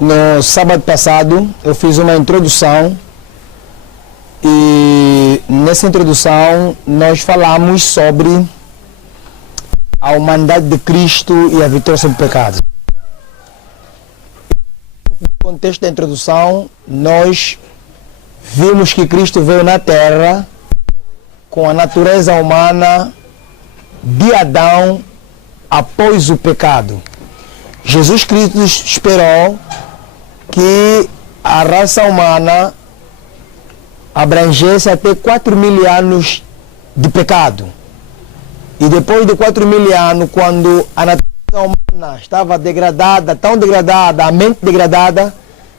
No sábado passado eu fiz uma introdução e nessa introdução nós falamos sobre a humanidade de Cristo e a vitória sobre o pecado. No contexto da introdução, nós vimos que Cristo veio na Terra com a natureza humana de Adão após o pecado. Jesus Cristo esperou que a raça humana abrangesse até 4.000 anos de pecado. E depois de 4.000 anos, quando a natureza humana estava degradada, tão degradada, a mente degradada,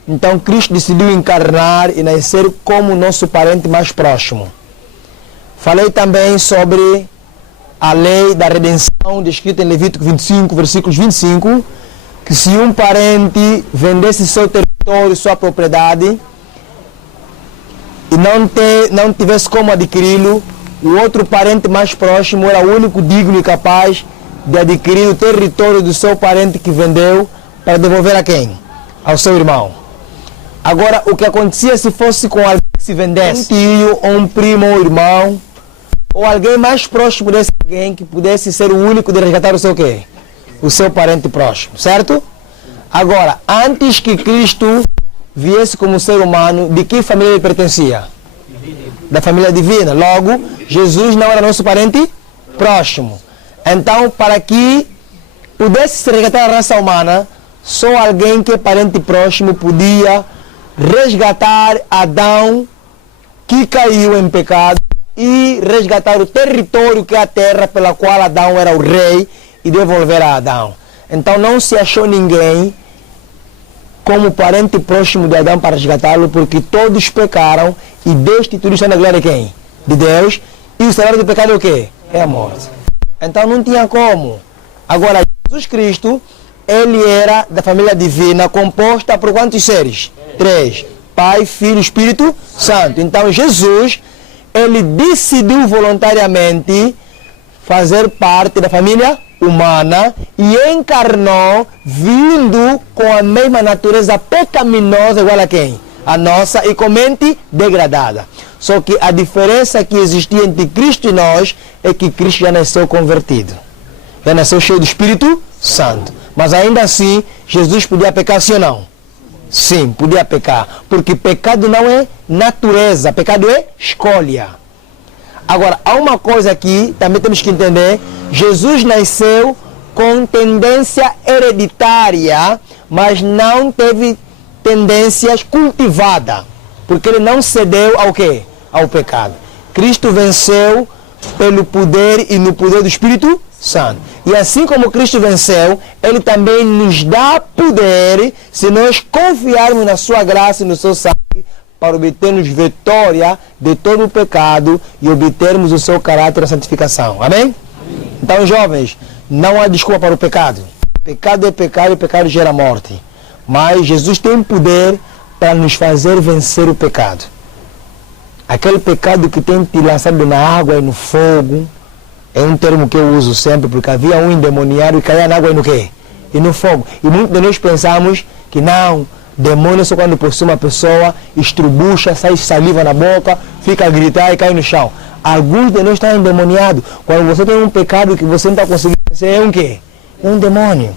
então Cristo decidiu encarnar e nascer como nosso parente mais próximo. Falei também sobre a lei da redenção descrita em Levítico 25, versículos 25, que se um parente vendesse seu território, sua propriedade, e não tivesse como adquiri-lo, o outro parente mais próximo era o único digno e capaz de adquirir o território do seu parente que vendeu para devolver a quem? Ao seu irmão. Agora, o que acontecia se fosse com alguém que se vendesse? Um tio, ou um primo, ou irmão, ou alguém mais próximo desse alguém que pudesse ser o único de resgatar o seu quê? O seu parente próximo, certo? Agora, antes que Cristo viesse como ser humano, de que família ele pertencia? Da família divina. Logo, Jesus não era nosso parente próximo. Então, para que pudesse se resgatar a raça humana, só alguém que é parente próximo podia resgatar Adão, que caiu em pecado, e resgatar o território que é a terra pela qual Adão era o rei, e devolver a Adão. Então não se achou ninguém como parente próximo de Adão para resgatá-lo, porque todos pecaram e destituídos da glória de quem? De Deus. E o salário do pecado é o quê? É a morte. Então não tinha como. Agora, Jesus Cristo, ele era da família divina, composta por quantos seres? 3. Pai, Filho e Espírito Santo. Então Jesus, ele decidiu voluntariamente fazer parte da família humana e encarnou vindo com a mesma natureza pecaminosa igual a quem? A nossa, e com mente degradada. Só que a diferença que existia entre Cristo e nós é que Cristo já nasceu convertido. Já nasceu cheio do Espírito Santo. Mas ainda assim, Jesus podia pecar, sim ou não? Sim, podia pecar. Porque pecado não é natureza, pecado é escolha. Agora, há uma coisa que também temos que entender. Jesus nasceu com tendência hereditária, mas não teve tendências cultivadas, porque ele não cedeu ao quê? Ao pecado. Cristo venceu pelo poder e no poder do Espírito Santo. E assim como Cristo venceu, ele também nos dá poder, se nós confiarmos na sua graça e no seu sangue, para obtermos vitória de todo o pecado e obtermos o seu caráter e santificação. Amém? Então, jovens, não há desculpa para o pecado. Pecado é pecado e pecado gera morte. Mas Jesus tem poder para nos fazer vencer o pecado. Aquele pecado que tem te lançado na água e no fogo, é um termo que eu uso sempre, porque havia um endemoniado e caía na água e no quê? E no fogo. E muitos de nós pensamos que não, demônio só quando possui uma pessoa, estrubucha, sai saliva na boca, fica a gritar e cai no chão. Alguns de nós estão endemoniados. Quando você tem um pecado que você não está conseguindo vencer, é um quê? É um demônio.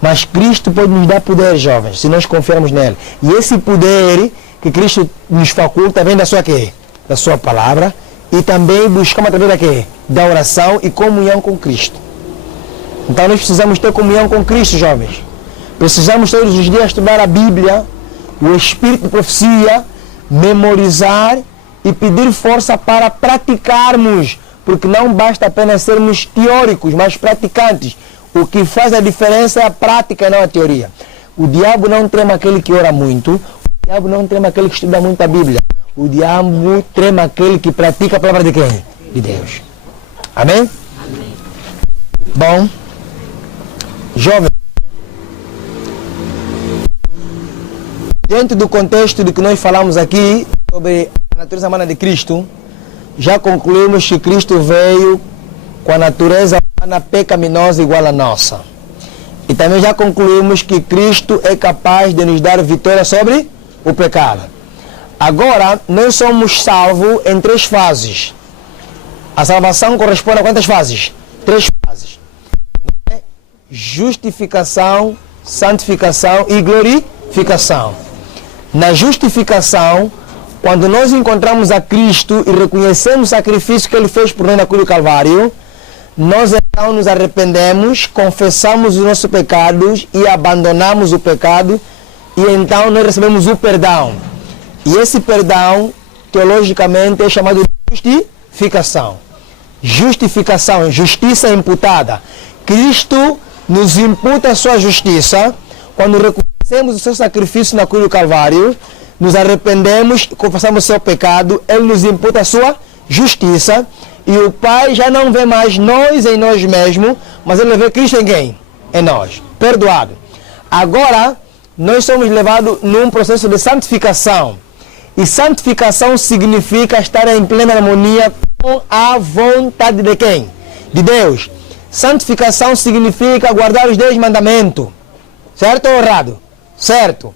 Mas Cristo pode nos dar poder, jovens, se nós confiarmos nele. E esse poder que Cristo nos faculta vem da sua quê? Da sua palavra. E também buscamos através da quê? Da oração e comunhão com Cristo. Então nós precisamos ter comunhão com Cristo, jovens. Precisamos todos os dias estudar a Bíblia, o Espírito de profecia, memorizar e pedir força para praticarmos, porque não basta apenas sermos teóricos, mas praticantes. O que faz a diferença é a prática e não a teoria. O diabo não trema aquele que ora muito, o diabo não trema aquele que estuda muito a Bíblia. O diabo trema aquele que pratica a palavra de quem? De Deus. Amém? Amém. Bom, jovem, dentro do contexto de que nós falamos aqui sobre a natureza humana de Cristo, já concluímos que Cristo veio com a natureza humana pecaminosa igual à nossa. E também já concluímos que Cristo é capaz de nos dar vitória sobre o pecado. Agora, nós somos salvos em 3 fases. A salvação corresponde a quantas fases? 3 fases. Justificação, santificação e glorificação. Na justificação, quando nós encontramos a Cristo e reconhecemos o sacrifício que Ele fez por nós na cruz do Calvário, nós então nos arrependemos, confessamos os nossos pecados e abandonamos o pecado, e então nós recebemos o perdão. E esse perdão, teologicamente, é chamado de justificação. Justificação, justiça imputada. Cristo nos imputa a sua justiça. Quando reconhecemos o seu sacrifício na cruz do Calvário, nos arrependemos, confessamos o seu pecado, Ele nos imputa a sua justiça, e o Pai já não vê mais nós em nós mesmos, mas Ele vê Cristo em quem? Em nós. Perdoado. Agora, nós somos levados num processo de santificação. E santificação significa estar em plena harmonia com a vontade de quem? De Deus. Santificação significa guardar os 10 mandamentos. Certo ou errado? Certo.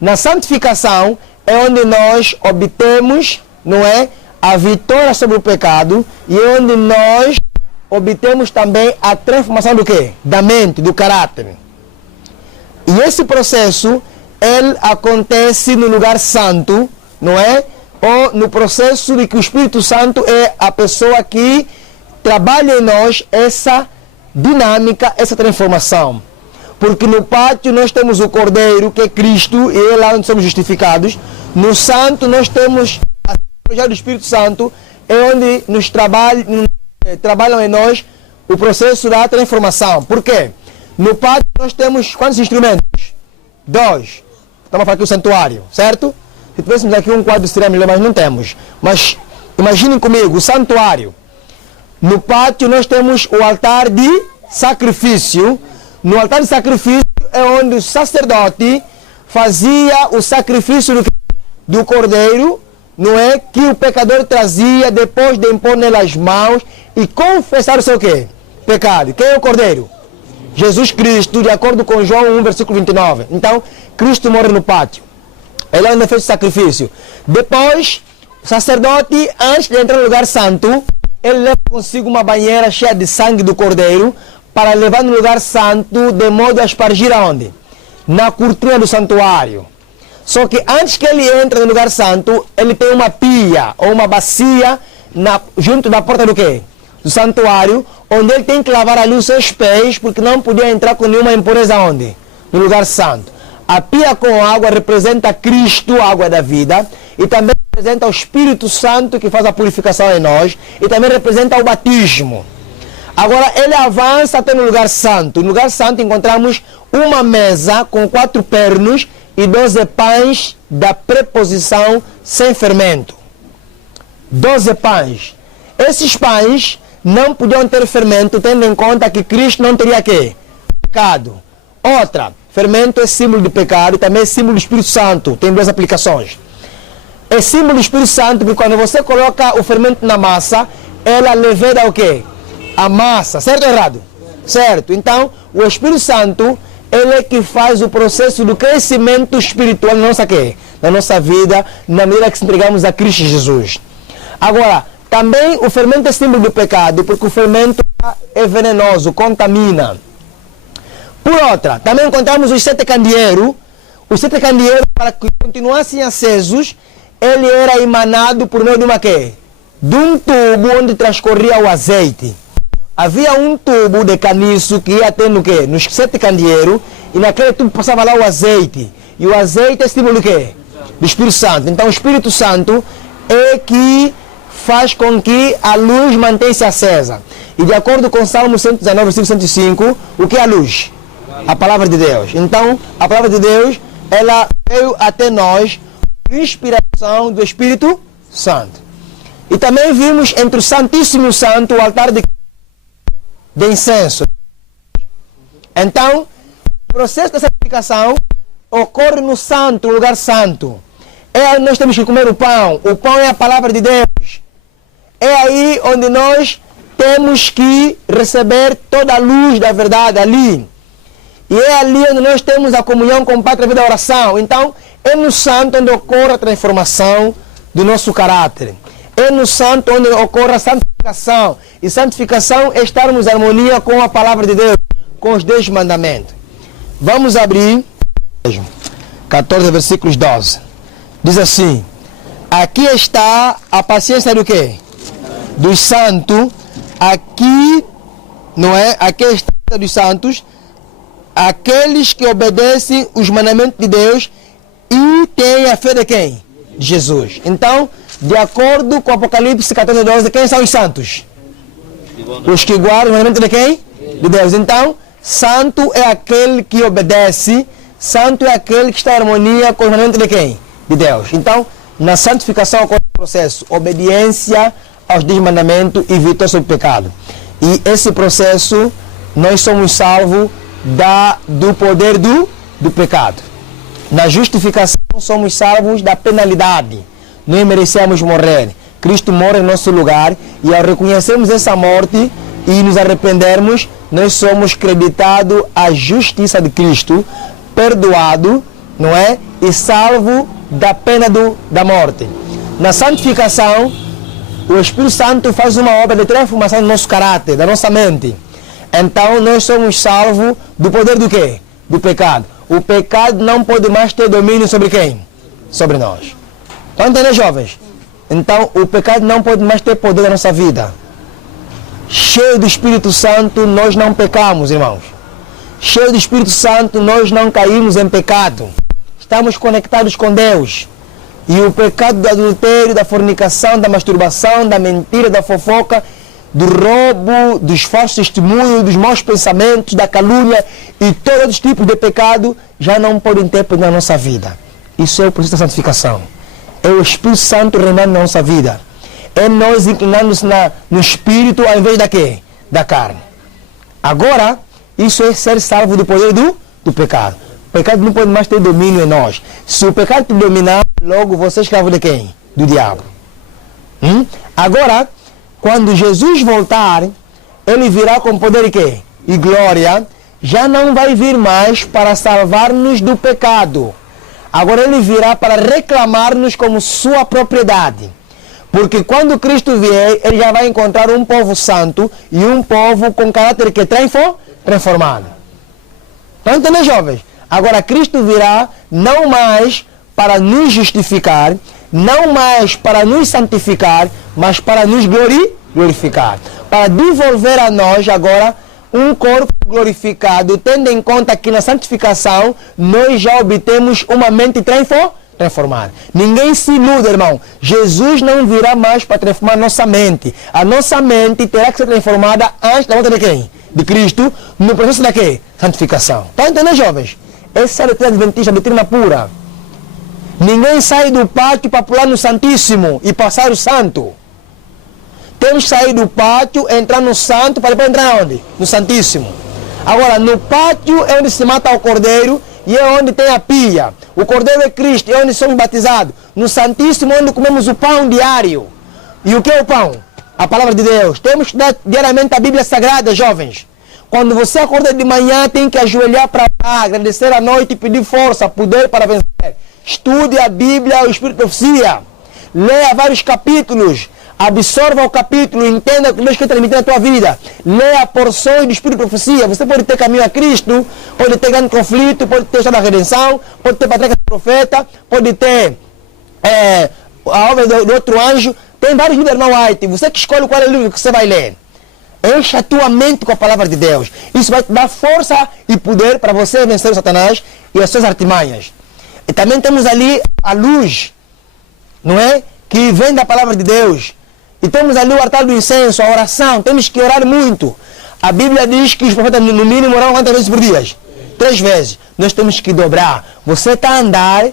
Na santificação é onde nós obtemos, não é, a vitória sobre o pecado, e é onde nós obtemos também a transformação do quê? Da mente, do caráter. E esse processo, ele acontece no lugar santo, não é? Ou no processo de que o Espírito Santo é a pessoa que trabalha em nós essa dinâmica, essa transformação. Porque no pátio nós temos o Cordeiro, que é Cristo, e é lá onde somos justificados. No Santo nós temos a projeto do Espírito Santo, é onde nos trabalham em nós o processo da transformação. Por quê? No pátio nós temos quantos instrumentos? 2. Estamos a falar aqui o santuário, certo? Se tivéssemos aqui um quadro seria melhor, mas não temos. Mas imaginem comigo, o santuário. No pátio nós temos o altar de sacrifício. No altar de sacrifício é onde o sacerdote fazia o sacrifício do cordeiro, não é? Que o pecador trazia depois de impor nele as mãos e confessar o seu quê? Pecado. Quem é o cordeiro? Jesus Cristo, de acordo com João 1, versículo 29. Então, Cristo morre no pátio. Ele é onde fez o sacrifício. Depois, o sacerdote, antes de entrar no lugar santo, ele leva consigo uma banheira cheia de sangue do cordeiro, para levar no lugar santo, de modo a aspargir aonde? Na cortina do santuário. Só que antes que ele entre no lugar santo, ele tem uma pia ou uma bacia junto da porta do quê? Do santuário, onde ele tem que lavar ali os seus pés, porque não podia entrar com nenhuma impureza onde? No lugar santo. A pia com água representa Cristo, a água da vida, e também representa o Espírito Santo que faz a purificação em nós, e também representa o batismo. Agora ele avança até no lugar santo. No lugar santo encontramos uma mesa com 4 pernos e 12 pães da preposição sem fermento. 12 pães. Esses pães não podiam ter fermento, tendo em conta que Cristo não teria quê? Pecado. Outra, fermento é símbolo de pecado e também é símbolo do Espírito Santo. Tem 2 aplicações. É símbolo do Espírito Santo porque quando você coloca o fermento na massa, ela leveda o quê? A massa, certo ou errado? Certo. Então, o Espírito Santo, ele é que faz o processo do crescimento espiritual na nossa quê? Na nossa vida, na medida que se entregamos a Cristo Jesus. Agora, também o fermento é símbolo do pecado, porque o fermento é venenoso, contamina. Por outra, também encontramos os 7 candeeiros. Os 7 candeeiros, para que continuassem acesos, ele era emanado por meio de uma quê? De um tubo onde transcorria o azeite. Havia um tubo de caniço que ia ter no quê? Nos 7 candeeiros, e naquele tubo passava lá o azeite. E o azeite é símbolo do quê? Do Espírito Santo. Então o Espírito Santo é que faz com que a luz mantenha-se acesa. E de acordo com Salmo 119, versículo 105, o que é a luz? A palavra de Deus. Então, a palavra de Deus, ela veio até nós por inspiração do Espírito Santo. E também vimos entre o Santíssimo e o Santo o altar de incenso. Então, o processo de santificação ocorre no santo, no lugar santo. É aí nós temos que comer o pão. O pão é a palavra de Deus. É aí onde nós temos que receber toda a luz da verdade ali. E é ali onde nós temos a comunhão com o Pai através da oração. Então, é no santo onde ocorre a transformação do nosso caráter. É no santo onde ocorre a santificação. E santificação é estarmos em harmonia com a palavra de Deus, com os 10 mandamentos. Vamos abrir 14, versículos 12. Diz assim: aqui está a paciência do quê? Dos santos. Aqui, não é? Aqui está a dos santos, aqueles que obedecem os mandamentos de Deus e têm a fé de quem? De Jesus. Então, de acordo com Apocalipse 14, 12, quem são os santos? Os que guardam os mandamentos de quem? De Deus. Então, santo é aquele que obedece, santo é aquele que está em harmonia com os mandamentos de quem? De Deus. Então, na santificação ocorre o processo, obediência aos 10 mandamentos e vitória sobre o pecado. E esse processo, nós somos salvos do poder do pecado. Na justificação, somos salvos da penalidade. Nós merecemos morrer. Cristo morre em nosso lugar e ao reconhecermos essa morte e nos arrependermos, nós somos creditados à justiça de Cristo, perdoado, não é? E salvo da pena da morte. Na santificação, o Espírito Santo faz uma obra de transformação do nosso caráter, da nossa mente. Então nós somos salvos do poder do quê? Do pecado. O pecado não pode mais ter domínio sobre quem? Sobre nós. Estão entendendo, jovens? Então o pecado não pode mais ter poder na nossa vida. Cheio do Espírito Santo, nós não pecamos, irmãos. Cheio do Espírito Santo, nós não caímos em pecado. Estamos conectados com Deus. E o pecado do adultério, da fornicação, da masturbação, da mentira, da fofoca, do roubo, dos falsos testemunhos, dos maus pensamentos, da calúnia e todos os tipos de pecado já não podem ter poder na nossa vida. Isso é o processo da santificação. É o Espírito Santo reinando na nossa vida. É nós inclinando-nos no Espírito ao invés da quê? Da carne. Agora, isso é ser salvo do poder do pecado. O pecado não pode mais ter domínio em nós. Se o pecado te dominar, logo você é escravo de quem? Do diabo. Agora, quando Jesus voltar, ele virá com poder e quê? E glória. Já não vai vir mais para salvar-nos do pecado. Agora ele virá para reclamar-nos como sua propriedade. Porque quando Cristo vier, ele já vai encontrar um povo santo e um povo com caráter que transformado. Estão entendendo, jovens? Agora Cristo virá não mais para nos justificar, não mais para nos santificar, mas para nos glorificar. Para devolver a nós agora um corpo glorificado, tendo em conta que na santificação nós já obtemos uma mente transformada. Ninguém se ilude, irmão. Jesus não virá mais para transformar nossa mente. A nossa mente terá que ser transformada antes da volta de quem? De Cristo, no processo da quê? Santificação. Está entendendo, jovens? Essa é a doutrina adventista, a doutrina pura. Ninguém sai do pátio para pular no Santíssimo e passar o santo. Temos que sair do pátio, entrar no santo, para depois entrar onde? No Santíssimo. Agora, no pátio é onde se mata o cordeiro e é onde tem a pia. O cordeiro é Cristo, é onde somos batizados. No Santíssimo é onde comemos o pão diário. E o que é o pão? A palavra de Deus. Temos que dar diariamente a Bíblia Sagrada, jovens. Quando você acorda de manhã, tem que ajoelhar para orar, agradecer à noite e pedir força, poder para vencer. Estude a Bíblia, o Espírito de Profecia. Leia vários capítulos. Absorva o capítulo, entenda o que Deus quer transmitir na tua vida. Leia porções do Espírito de Profecia. Você pode ter caminho a Cristo, pode ter grande conflito, pode ter estado da redenção, pode ter patriarca do profeta, pode ter a obra do outro anjo. Tem vários livros, irmão White. Você que escolhe qual é o livro que você vai ler. Encha a tua mente com a palavra de Deus. Isso vai te dar força e poder para você vencer o Satanás e as suas artimanhas. E também temos ali a luz, não é? Que vem da palavra de Deus. E temos ali o altar do incenso, a oração. Temos que orar muito. A Bíblia diz que os profetas no mínimo oram quantas vezes por dia? 3 vezes. Nós temos que dobrar. Você está a andar,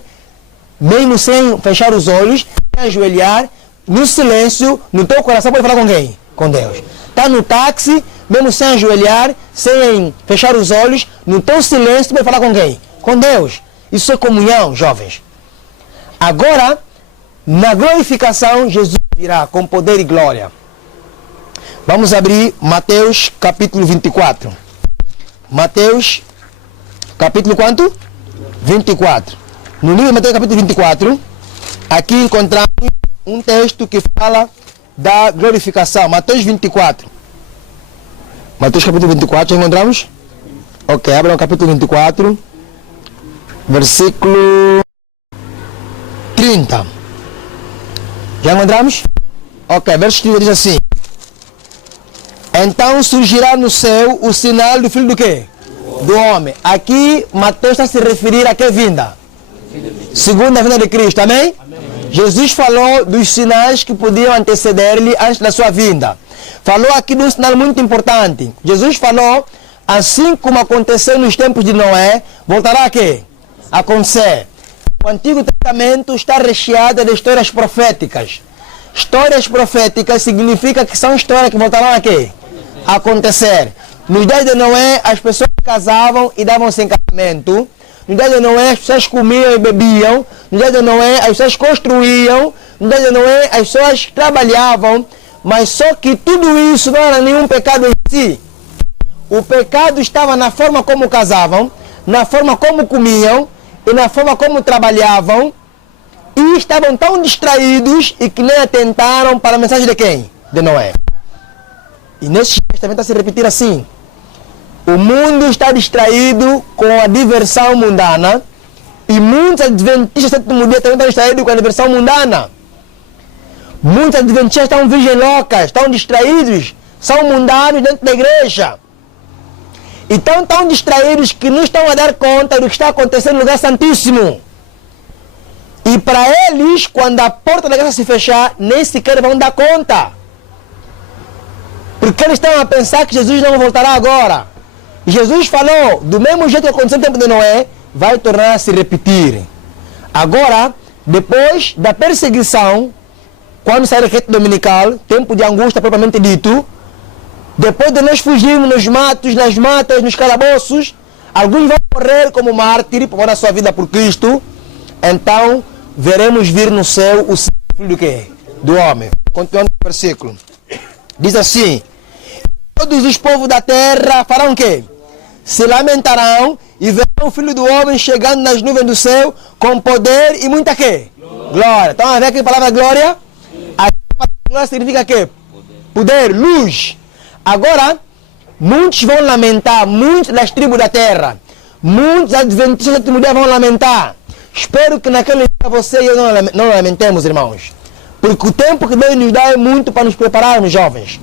mesmo sem fechar os olhos, sem ajoelhar, no silêncio, no teu coração, pode falar com quem? Com Deus. Está no táxi, mesmo sem ajoelhar, sem fechar os olhos, no teu silêncio, pode falar com quem? Com Deus. Isso é comunhão, jovens. Agora, na glorificação, Jesus virá com poder e glória. Vamos abrir Mateus capítulo 24. Mateus capítulo quanto? 24. No livro de Mateus, capítulo 24, aqui encontramos um texto que fala da glorificação. Mateus 24. Mateus capítulo 24, já encontramos? Ok, abra o capítulo 24, versículo 30. Já encontramos? Ok, verso 30 diz assim: então surgirá no céu o sinal do Filho do quê? Do homem. Aqui Mateus está a se referir a que vinda? Segunda vinda de Cristo, amém? Amém? Jesus falou dos sinais que podiam anteceder-lhe antes da sua vinda. Falou aqui de um sinal muito importante. Jesus falou, assim como aconteceu nos tempos de Noé, voltará a quê? A acontecer. O Antigo Testamento está recheado de histórias proféticas. Histórias proféticas significa que são histórias que voltarão a quê? A acontecer. Nos dias de Noé, as pessoas casavam e davam-se em casamento. Nos dias de Noé, as pessoas comiam e bebiam. Nos dias de Noé, as pessoas construíam. Nos dias de Noé, as pessoas trabalhavam. Mas só que tudo isso não era nenhum pecado em si. O pecado estava na forma como casavam, na forma como comiam e na forma como trabalhavam. E estavam tão distraídos e que nem atentaram para a mensagem de quem? De Noé. E nesse texto também está a se repetir assim. O mundo está distraído com a diversão mundana e muitos adventistas do sétimo dia também estão distraídos com a diversão mundana. Muitos adventistas estão virgem loucas, estão distraídos, são mundanos dentro da igreja. E estão tão distraídos que não estão a dar conta do que está acontecendo no lugar santíssimo. E para eles, quando a porta da igreja se fechar, nem sequer vão dar conta. Porque eles estão a pensar que Jesus não voltará agora. Jesus falou, do mesmo jeito que aconteceu no tempo de Noé, vai tornar a se repetir. Agora, depois da perseguição, quando sair o reto dominical, tempo de angústia propriamente dito, depois de nós fugirmos nos matos, nas matas, nos calabouços, alguns vão morrer como mártir, por dar a sua vida por Cristo, então veremos vir no céu o Filho do quê? Do homem. Continuando o versículo. Diz assim: todos os povos da terra farão o quê? Se lamentarão e verão o Filho do Homem chegando nas nuvens do céu com poder e muita quê? Glória. Então, a ver aqui a palavra glória? A palavra glória significa quê? Poder, luz. Agora, muitos vão lamentar, muitos das tribos da terra, muitos adventistas do sétimo dia vão lamentar. Espero que naquele dia você e eu não lamentemos, irmãos. Porque o tempo que Deus nos dá é muito para nos prepararmos, jovens.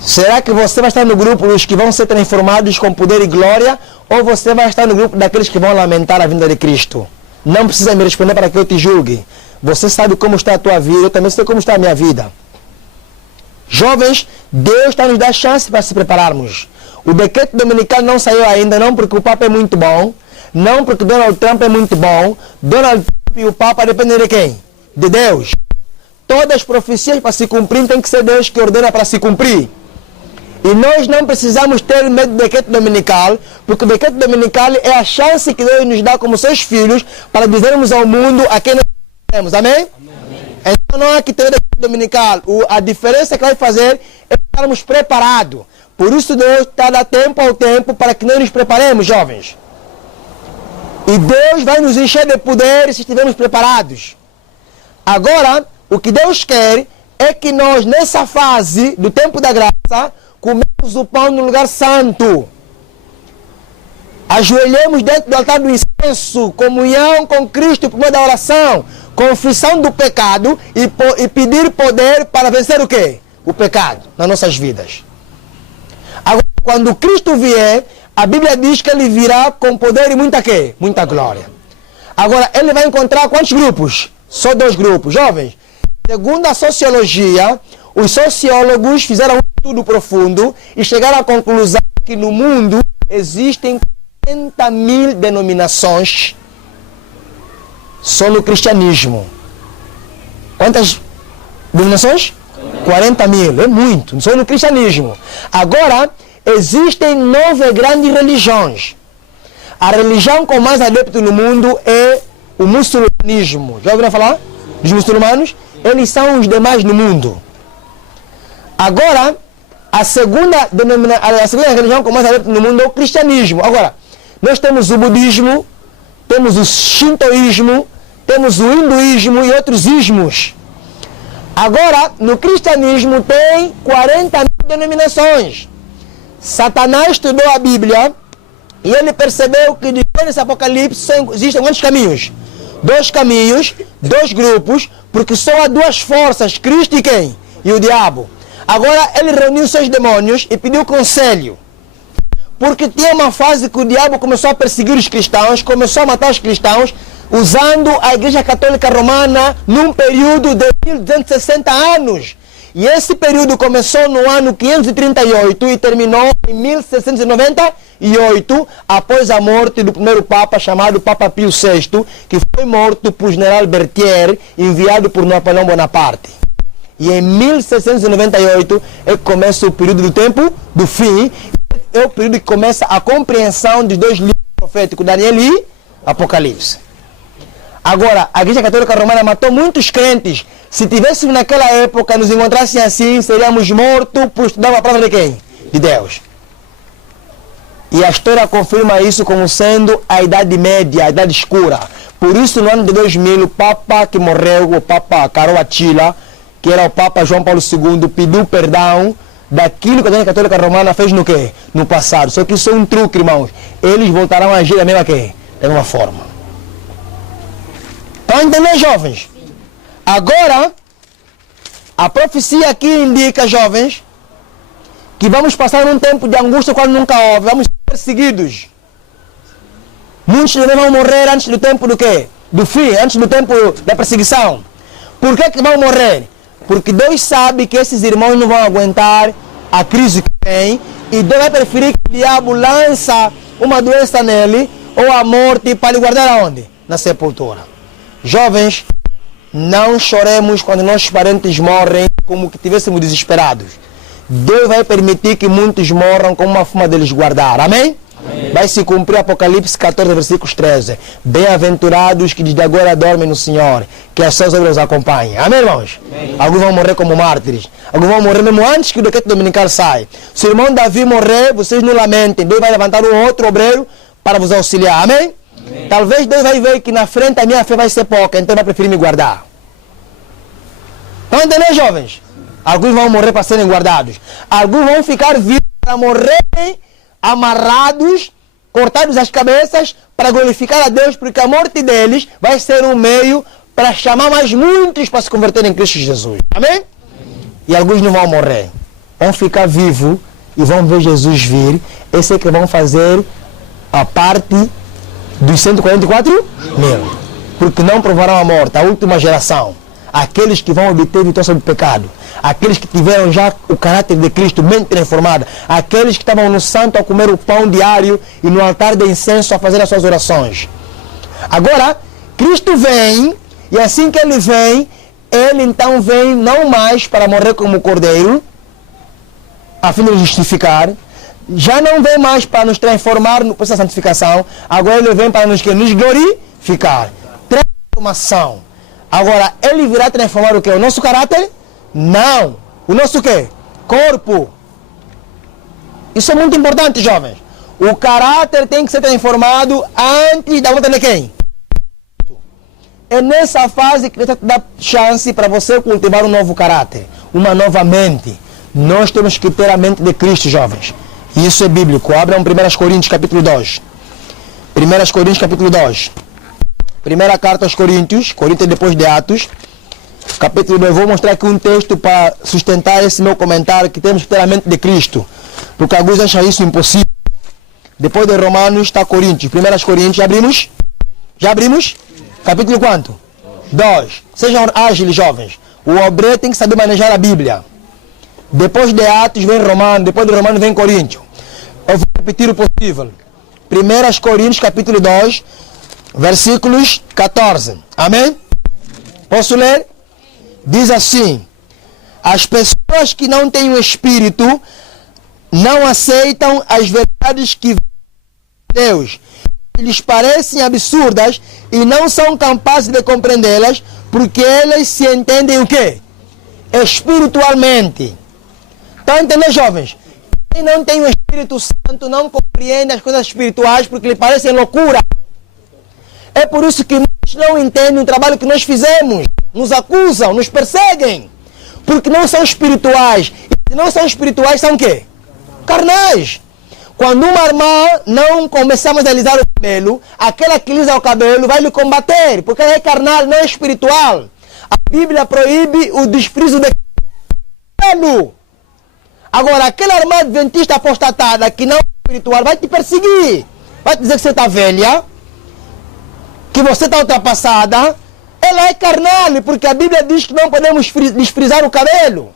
Será que você vai estar no grupo dos que vão ser transformados com poder e glória? Ou você vai estar no grupo daqueles que vão lamentar a vinda de Cristo? Não precisa me responder para que eu te julgue. Você sabe como está a tua vida, eu também sei como está a minha vida. Jovens, Deus está nos dando chance para se prepararmos. O decreto dominical não saiu ainda, não porque o Papa é muito bom, não porque Donald Trump é muito bom. Donald Trump e o Papa dependem de quem? De Deus. Todas as profecias para se cumprir tem que ser Deus que ordena para se cumprir. E nós não precisamos ter medo do decreto dominical, porque o decreto dominical é a chance que Deus nos dá como seus filhos para dizermos ao mundo a quem nós temos. Amém? Amém? Então não há que ter decreto dominical. A diferença que vai fazer é estarmos preparados. Por isso Deus está dando tempo ao tempo para que nós nos preparemos, jovens. E Deus vai nos encher de poder se estivermos preparados. Agora, o que Deus quer é que nós, nessa fase do tempo da graça, comemos o pão no lugar santo. Ajoelhemos dentro do altar do incenso, comunhão com Cristo por meio da oração, confissão do pecado e pedir poder para vencer o quê? O pecado nas nossas vidas. Agora, quando Cristo vier, a Bíblia diz que ele virá com poder e muita quê? Muita glória. Agora, ele vai encontrar quantos grupos? Só 2 grupos. Jovens, segundo a sociologia, os sociólogos fizeram um estudo profundo e chegaram à conclusão que no mundo existem 40 mil denominações só no cristianismo. Quantas denominações? 40 mil, é muito, só no cristianismo. Agora, existem 9 grandes religiões. A religião com mais adeptos no mundo é o muçulmanismo. Já ouviram falar dos muçulmanos? Eles são os demais no mundo. Agora, A segunda religião começa no mundo é o cristianismo. Agora, nós temos o budismo, temos o shintoísmo, temos o hinduísmo e outros ismos. Agora, no cristianismo tem 40 mil denominações. Satanás estudou a Bíblia e ele percebeu que de Gênesis Apocalipse existem quantos caminhos? 2 caminhos, 2 grupos, porque só há 2 forças, Cristo e quem? E o diabo. Agora ele reuniu seus demônios e pediu conselho. Porque tinha uma fase que o diabo começou a perseguir os cristãos, começou a matar os cristãos, usando a Igreja Católica Romana num período de 1260 anos. E esse período começou no ano 538 e terminou em 1698, após a morte do primeiro Papa, chamado Papa Pio VI, que foi morto por general Berthier, enviado por Napoleão Bonaparte. E em 1698 é que começa o período do tempo do fim, é o período que começa a compreensão dos 2 livros proféticos, Daniel e Apocalipse. Agora, a Igreja Católica Romana matou muitos crentes. Se tivéssemos naquela época, nos encontrassem assim, seríamos mortos por estudar a palavra de quem? De Deus. E a história confirma isso como sendo a Idade Média, a Idade Escura. Por isso, no ano de 2000, o Papa que morreu, o Papa Caro Attila, que era o Papa João Paulo II, pediu perdão daquilo que a Igreja Católica Romana fez no quê? No passado. Só que isso é um truque, irmãos. Eles voltarão a agir da mesma forma. Estão entendendo, jovens? Agora, a profecia aqui indica, jovens, que vamos passar um tempo de angústia quando nunca houve. Vamos ser perseguidos. Muitos de nós vão morrer antes do tempo do quê? Do fim, antes do tempo da perseguição. Por que vão morrer? Porque Deus sabe que esses irmãos não vão aguentar a crise que vem e Deus vai preferir que o diabo lança uma doença nele ou a morte para lhe guardar aonde? Na sepultura. Jovens, não choremos quando nossos parentes morrem como que estivéssemos desesperados. Deus vai permitir que muitos morram como uma forma deles guardar. Amém? Amém. Vai se cumprir Apocalipse 14, versículos 13. Bem-aventurados que desde agora dormem no Senhor, que as suas obras os acompanhem. Amém, irmãos? Amém. Alguns vão morrer como mártires. Alguns vão morrer mesmo antes que o decreto dominical saia. Se o irmão Davi morrer, vocês não lamentem. Deus vai levantar um outro obreiro para vos auxiliar. Amém? Amém. Talvez Deus vai ver que na frente a minha fé vai ser pouca, então vai preferir me guardar. Estão entendendo, jovens? Alguns vão morrer para serem guardados. Alguns vão ficar vivos para morrerem amarrados, cortados as cabeças, para glorificar a Deus, porque a morte deles vai ser um meio para chamar mais muitos para se converterem em Cristo Jesus. Amém? Amém. E alguns não vão morrer. Vão ficar vivos e vão ver Jesus vir. Esse é que vão fazer a parte dos 144 mil. Porque não provarão a morte, a última geração. Aqueles que vão obter vitória sobre o pecado. Aqueles que tiveram já o caráter de Cristo bem transformado. Aqueles que estavam no santo a comer o pão diário e no altar de incenso a fazer as suas orações. Agora, Cristo vem, e assim que Ele vem, Ele então vem não mais para morrer como cordeiro, a fim de nos justificar. Já não vem mais para nos transformar no processo de santificação. Agora Ele vem para nos glorificar. Transformação. Agora, Ele virá transformar o quê? O nosso caráter? Não. O nosso quê? Corpo. Isso é muito importante, jovens. O caráter tem que ser transformado antes da volta de quem? É nessa fase que Deus dá chance para você cultivar um novo caráter, uma nova mente. Nós temos que ter a mente de Cristo, jovens. Isso é bíblico. Abram 1 Coríntios capítulo 2. 1 Coríntios capítulo 2. Primeira carta aos Coríntios, Coríntios depois de Atos, capítulo 2. Vou mostrar aqui um texto para sustentar esse meu comentário, que temos que ter a mente de Cristo, porque alguns acham isso impossível. Depois de Romanos está Coríntios. 1 Coríntios, já abrimos? Já abrimos? Capítulo quanto? 2. Sejam ágeis, jovens. O obreiro tem que saber manejar a Bíblia. Depois de Atos vem Romanos, depois de Romanos vem Coríntios. Eu vou repetir o possível. 1 Coríntios capítulo 2, versículos 14. Amém? Posso ler? Diz assim: as pessoas que não têm o Espírito não aceitam as verdades que vêm de Deus. Lhes parecem absurdas e não são capazes de compreendê-las, porque elas se entendem o quê? Espiritualmente. Estão a entender, jovens? Quem não tem o Espírito Santo não compreende as coisas espirituais porque lhe parecem loucura. É por isso que muitos não entendem o trabalho que nós fizemos. Nos acusam, nos perseguem. Porque não são espirituais. E se não são espirituais, são o quê? Carnais. Quando uma irmã não começamos a alisar o cabelo, aquela que lisa o cabelo vai lhe combater. Porque é carnal, não é espiritual. A Bíblia proíbe o desprezo de cabelo. Agora, aquela irmã adventista apostatada que não é espiritual vai te perseguir. Vai te dizer que você está velha, que você está ultrapassada. Ela é carnal, porque a Bíblia diz que não podemos desprezar o cabelo.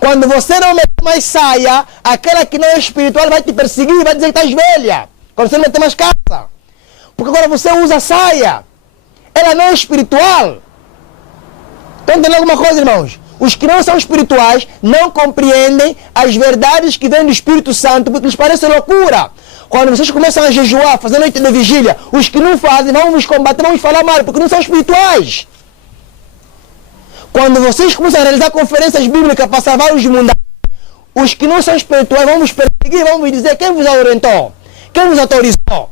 Quando você não mete mais saia, aquela que não é espiritual vai te perseguir, vai dizer que estás velha. Quando você não mete mais calça. Porque agora você usa saia. Ela não é espiritual. Estão entendendo alguma coisa, irmãos? Os que não são espirituais não compreendem as verdades que vêm do Espírito Santo, porque lhes parece loucura. Quando vocês começam a jejuar, fazer noite de vigília, os que não fazem, vão vos combater, vão vos falar mal, porque não são espirituais. Quando vocês começam a realizar conferências bíblicas para salvar os mundanos, os que não são espirituais vão vos perseguir, vão vos dizer quem vos orientou, quem vos autorizou.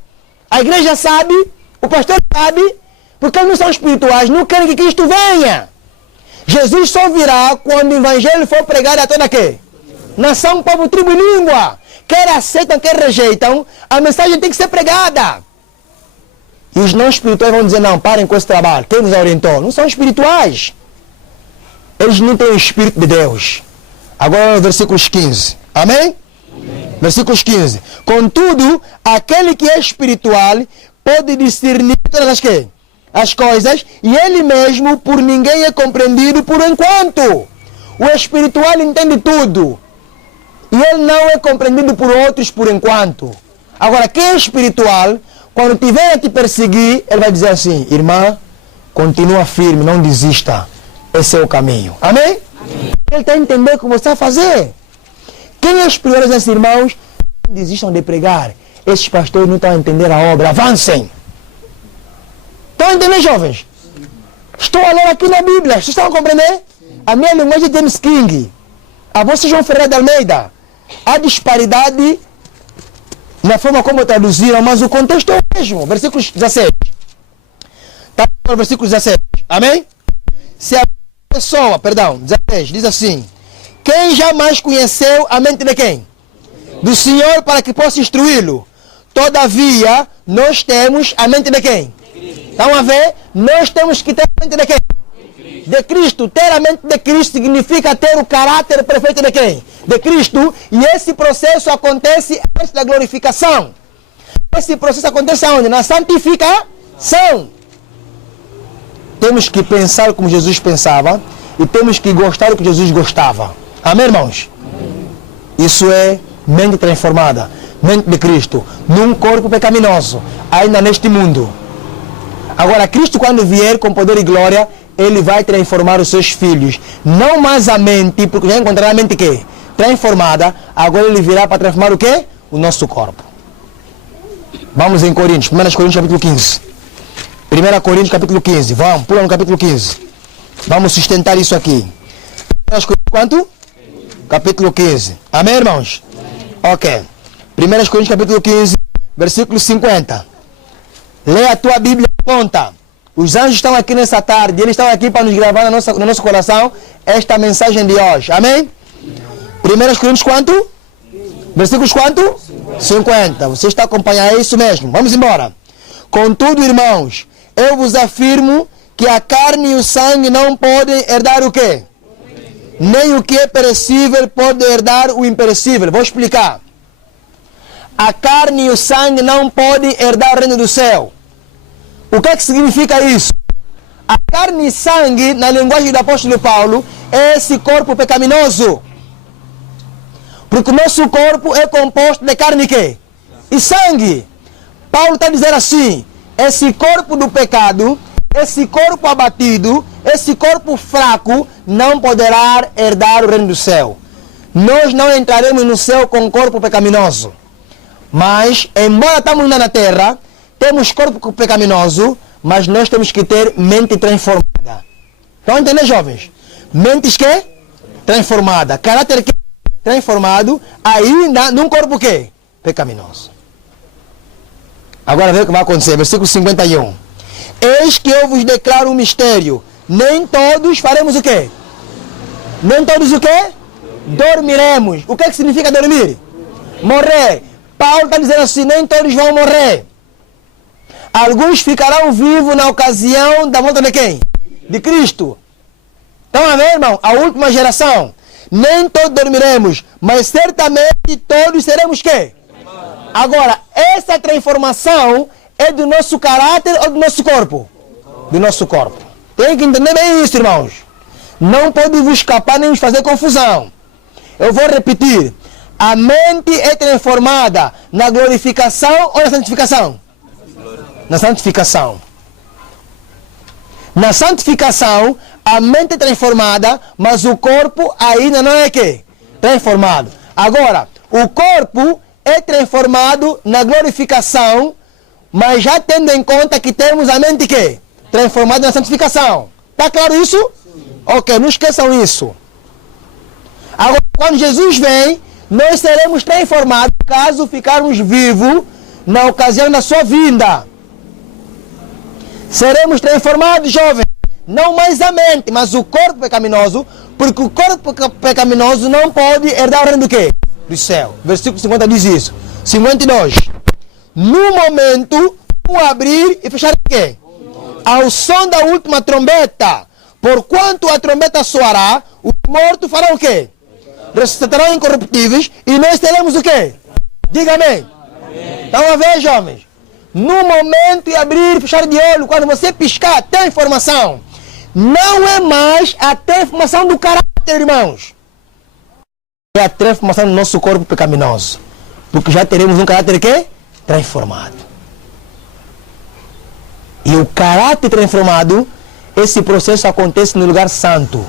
A igreja sabe, o pastor sabe, porque eles não são espirituais, não querem que Cristo venha. Jesus só virá quando o evangelho for pregado a toda quê? Nação, povo, tribo e língua. Quer aceitam, quer rejeitam, a mensagem tem que ser pregada. E os não espirituais vão dizer, não, parem com esse trabalho. Quem nos orientou? Não são espirituais. Eles não têm o Espírito de Deus. Agora no versículos 15. Amém? Amém. Versículos 15. Contudo, aquele que é espiritual pode discernir todas as quê? As coisas, e ele mesmo por ninguém é compreendido por enquanto. O espiritual entende tudo. E ele não é compreendido por outros por enquanto. Agora, quem é espiritual, quando tiver a te perseguir, ele vai dizer assim, irmã, continua firme, não desista. Esse é o caminho. Amém? Amém. Ele está a entender o que você vai fazer. Quem é espiritual, esses irmãos, não desistam de pregar. Esses pastores não estão a entender a obra. Avancem. Estão a entender, jovens? Estou a ler aqui na Bíblia. Vocês estão a compreender? A minha linguagem é James King. A vossa João Ferreira de Almeida. Há disparidade na forma como traduziram, mas o contexto é o mesmo. Versículo 16. Está no versículo 17. Amém? Se a pessoa, 16, diz assim: quem jamais conheceu a mente de quem? Do Senhor para que possa instruí-lo. Todavia, nós temos a mente de quem? Estão a ver? Nós temos que ter a mente de quem? De Cristo. Ter a mente de Cristo significa ter o caráter perfeito de quem? De Cristo. E esse processo acontece antes da glorificação. Esse processo acontece aonde? Na santificação. Temos que pensar como Jesus pensava e temos que gostar do que Jesus gostava. Amém, irmãos? Isso é mente transformada. Mente de Cristo. Num corpo pecaminoso. Ainda neste mundo. Agora, Cristo, quando vier com poder e glória, Ele vai transformar os seus filhos. Não mais a mente, porque já encontrará a mente que? Transformada. Agora Ele virá para transformar o quê? O nosso corpo. Vamos em Coríntios. 1 Coríntios capítulo 15. 1 Coríntios capítulo 15. Vamos, pula no capítulo 15. Vamos sustentar isso aqui. 1 Coríntios quanto? Capítulo 15. Amém, irmãos? Ok. 1 Coríntios capítulo 15, versículo 50. Lê a tua Bíblia e conta. Os anjos estão aqui nessa tarde. Eles estão aqui para nos gravar no nosso coração esta mensagem de hoje. Amém? 1 Coríntios quanto? Versículos quanto? 50. Você está acompanhando, é isso mesmo. Vamos embora. Contudo, irmãos, eu vos afirmo que a carne e o sangue não podem herdar o quê? Nem o que é perecível pode herdar o imperecível. Vou explicar. A carne e o sangue não podem herdar o reino do céu. O que é que significa isso? A carne e sangue, na linguagem do apóstolo Paulo, é esse corpo pecaminoso. Porque o nosso corpo é composto de carne e quê? E sangue. Paulo está dizendo assim, esse corpo do pecado, esse corpo abatido, esse corpo fraco, não poderá herdar o reino do céu. Nós não entraremos no céu com corpo pecaminoso. Mas, embora estamos na terra, temos corpo pecaminoso, mas nós temos que ter mente transformada. Estão a entender, jovens? Mentes que? Transformada. Caráter que? transformado ainda num corpo o quê? Pecaminoso. Agora vê o que vai acontecer, versículo 51. Eis que eu vos declaro um mistério. Nem todos faremos o quê? Nem todos o quê? Dormiremos. O que é que significa dormir? Morrer. Paulo está dizendo assim, nem todos vão morrer. Alguns ficarão vivos na ocasião da volta de quem? De Cristo. Então, amém, irmão? A última geração. Nem todos dormiremos, mas certamente todos seremos quê? Agora, essa transformação é do nosso caráter ou do nosso corpo? Do nosso corpo. Tem que entender bem isso, irmãos. Não pode vos escapar nem vos fazer confusão. Eu vou repetir. A mente é transformada na glorificação ou na santificação? Na santificação. Na santificação, a mente é transformada, mas o corpo ainda não é quê? Transformado. Agora, o corpo é transformado na glorificação, mas já tendo em conta que temos a mente quê? Transformada na santificação. Está claro isso? Sim. Ok, não esqueçam isso. Agora, quando Jesus vem, nós seremos transformados caso ficarmos vivos na ocasião da sua vinda. Seremos transformados, jovens, não mais a mente, mas o corpo pecaminoso, porque o corpo pecaminoso não pode herdar o reino do quê? Do céu. Versículo 50 diz isso. 52. No momento, o abrir e fechar o quê? Ao som da última trombeta, porquanto a trombeta soará, os mortos farão o quê? Ressuscitarão incorruptíveis e nós teremos o quê? Diga amém. Então a ver, jovens. No momento de abrir e fechar de olho, quando você piscar, tem informação. Não é mais a transformação do caráter, irmãos. É a transformação do nosso corpo pecaminoso. Porque já teremos um caráter que? Transformado. E o caráter transformado, esse processo acontece no lugar santo.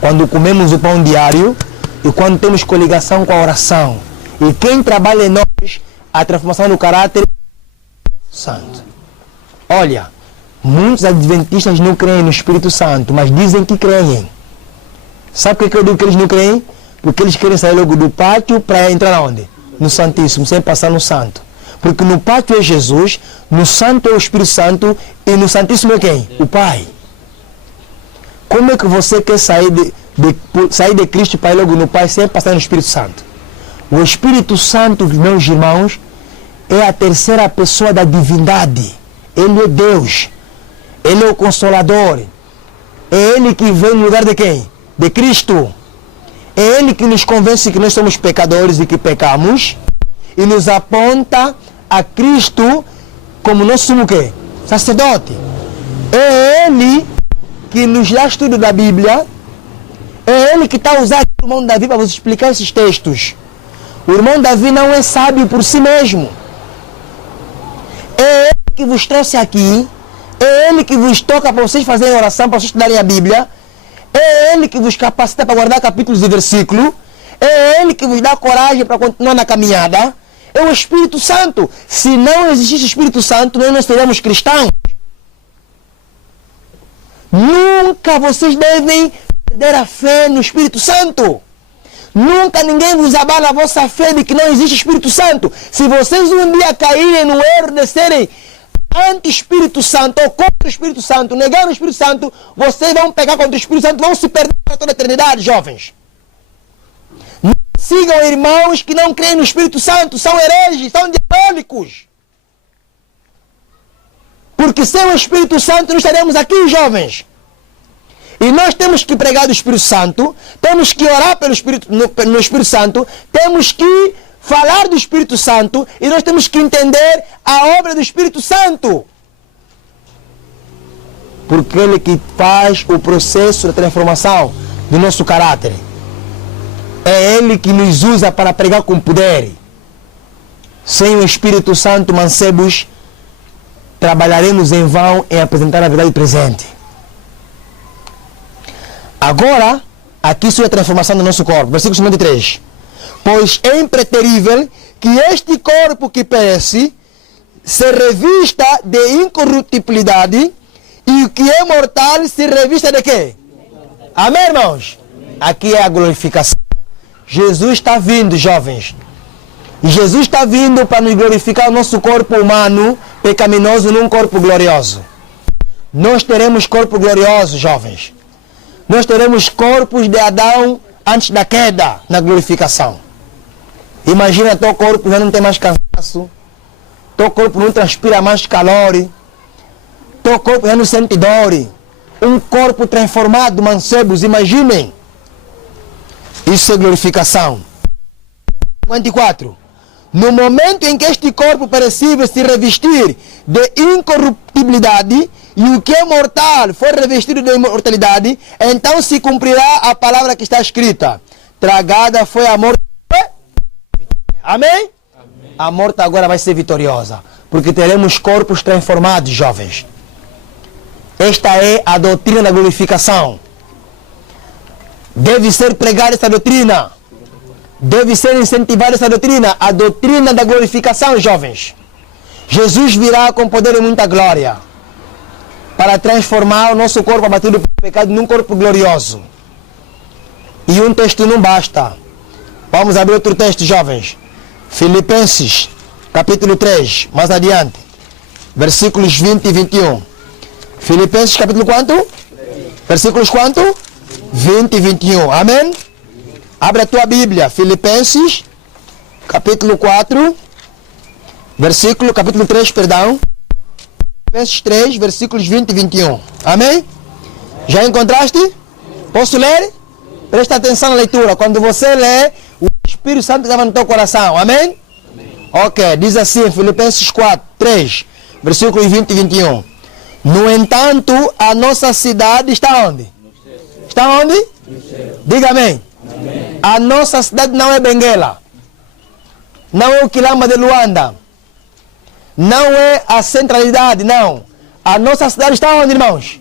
Quando comemos o pão diário e quando temos coligação com a oração. E quem trabalha em nós, a transformação do caráter santo. Olha, muitos adventistas não creem no Espírito Santo, mas dizem que creem. Sabe por que eu digo que eles não creem? Porque eles querem sair logo do pátio para entrar onde? No Santíssimo, sem passar no Santo. Porque no pátio é Jesus, no Santo é o Espírito Santo e no Santíssimo é quem? O Pai. Como é que você quer sair de Cristo para ir logo no Pai sem passar no Espírito Santo? O Espírito Santo, meus irmãos, é a terceira pessoa da divindade. Ele é Deus. Ele é o Consolador. É Ele que vem no lugar de quem? De Cristo. É Ele que nos convence que nós somos pecadores e que pecamos. E nos aponta a Cristo como nosso sumo quê? Sacerdote. É Ele que nos dá estudo da Bíblia. É Ele que está usando o irmão Davi para vos explicar esses textos. O irmão Davi não é sábio por si mesmo. É Ele que vos trouxe aqui. É Ele que vos toca para vocês fazerem oração, para vocês estudarem a Bíblia. É Ele que vos capacita para guardar capítulos e versículos. É Ele que vos dá coragem para continuar na caminhada. É o Espírito Santo. Se não existisse o Espírito Santo, nós não seríamos cristãos. Nunca vocês devem perder a fé no Espírito Santo. Nunca ninguém vos abala a vossa fé de que não existe Espírito Santo. Se vocês um dia caírem no erro de serem anti-Espírito Santo ou contra o Espírito Santo, negar o Espírito Santo, vocês vão pegar contra o Espírito Santo, vão se perder para toda a eternidade, jovens. Não sigam irmãos que não creem no Espírito Santo, são hereges, são diabólicos. Porque sem o Espírito Santo não estaremos aqui, jovens. E nós temos que pregar do Espírito Santo, temos que orar pelo Espírito, no Espírito Santo, temos que falar do Espírito Santo e nós temos que entender a obra do Espírito Santo. Porque Ele que faz o processo da transformação do nosso caráter. É Ele que nos usa para pregar com poder. Sem o Espírito Santo, mancebos, trabalharemos em vão em apresentar a verdade presente. Agora, aqui sobre a transformação do nosso corpo. Versículo 53. Pois é impreterível que este corpo que perece se revista de incorruptibilidade e o que é mortal se revista de quê? Amém, irmãos? Aqui é a glorificação. Jesus está vindo, jovens. E Jesus está vindo para nos glorificar o nosso corpo humano pecaminoso num corpo glorioso. Nós teremos corpo glorioso, jovens. Nós teremos corpos de Adão antes da queda, na glorificação. Imagina, teu corpo já não tem mais cansaço. Teu corpo não transpira mais calor. Teu corpo já não sente dor. Um corpo transformado, mancebos, imaginem. Isso é glorificação. 54. No momento em que este corpo perecível se revestir de incorruptibilidade e o que é mortal for revestido de imortalidade, então se cumprirá a palavra que está escrita. Tragada foi a morte. Amém? Amém? A morte agora vai ser vitoriosa, porque teremos corpos transformados, jovens. Esta é a doutrina da glorificação. Deve ser pregada essa doutrina. Deve ser incentivada essa doutrina. A doutrina da glorificação, jovens. Jesus virá com poder e muita glória para transformar o nosso corpo abatido pelo pecado num corpo glorioso. E um texto não basta. Vamos abrir outro texto, jovens. Filipenses, capítulo 3, mais adiante. Versículos 20 e 21. Filipenses, capítulo quanto? Versículos quanto? 20 e 21. Amém? Abre a tua Bíblia. Filipenses, capítulo 4, capítulo 3, perdão. Filipenses 3, versículos 20 e 21. Amém? Já encontraste? Posso ler? Presta atenção na leitura. Quando você lê, o Espírito Santo estava no teu coração. Amém? Ok, diz assim, Filipenses 4, 3, versículos 20 e 21. No entanto, a nossa cidade está onde? Está onde? Diga amém. Amém. A nossa cidade não é Benguela. Não é o Quilamba de Luanda. Não é a centralidade, não. A nossa cidade está onde, irmãos?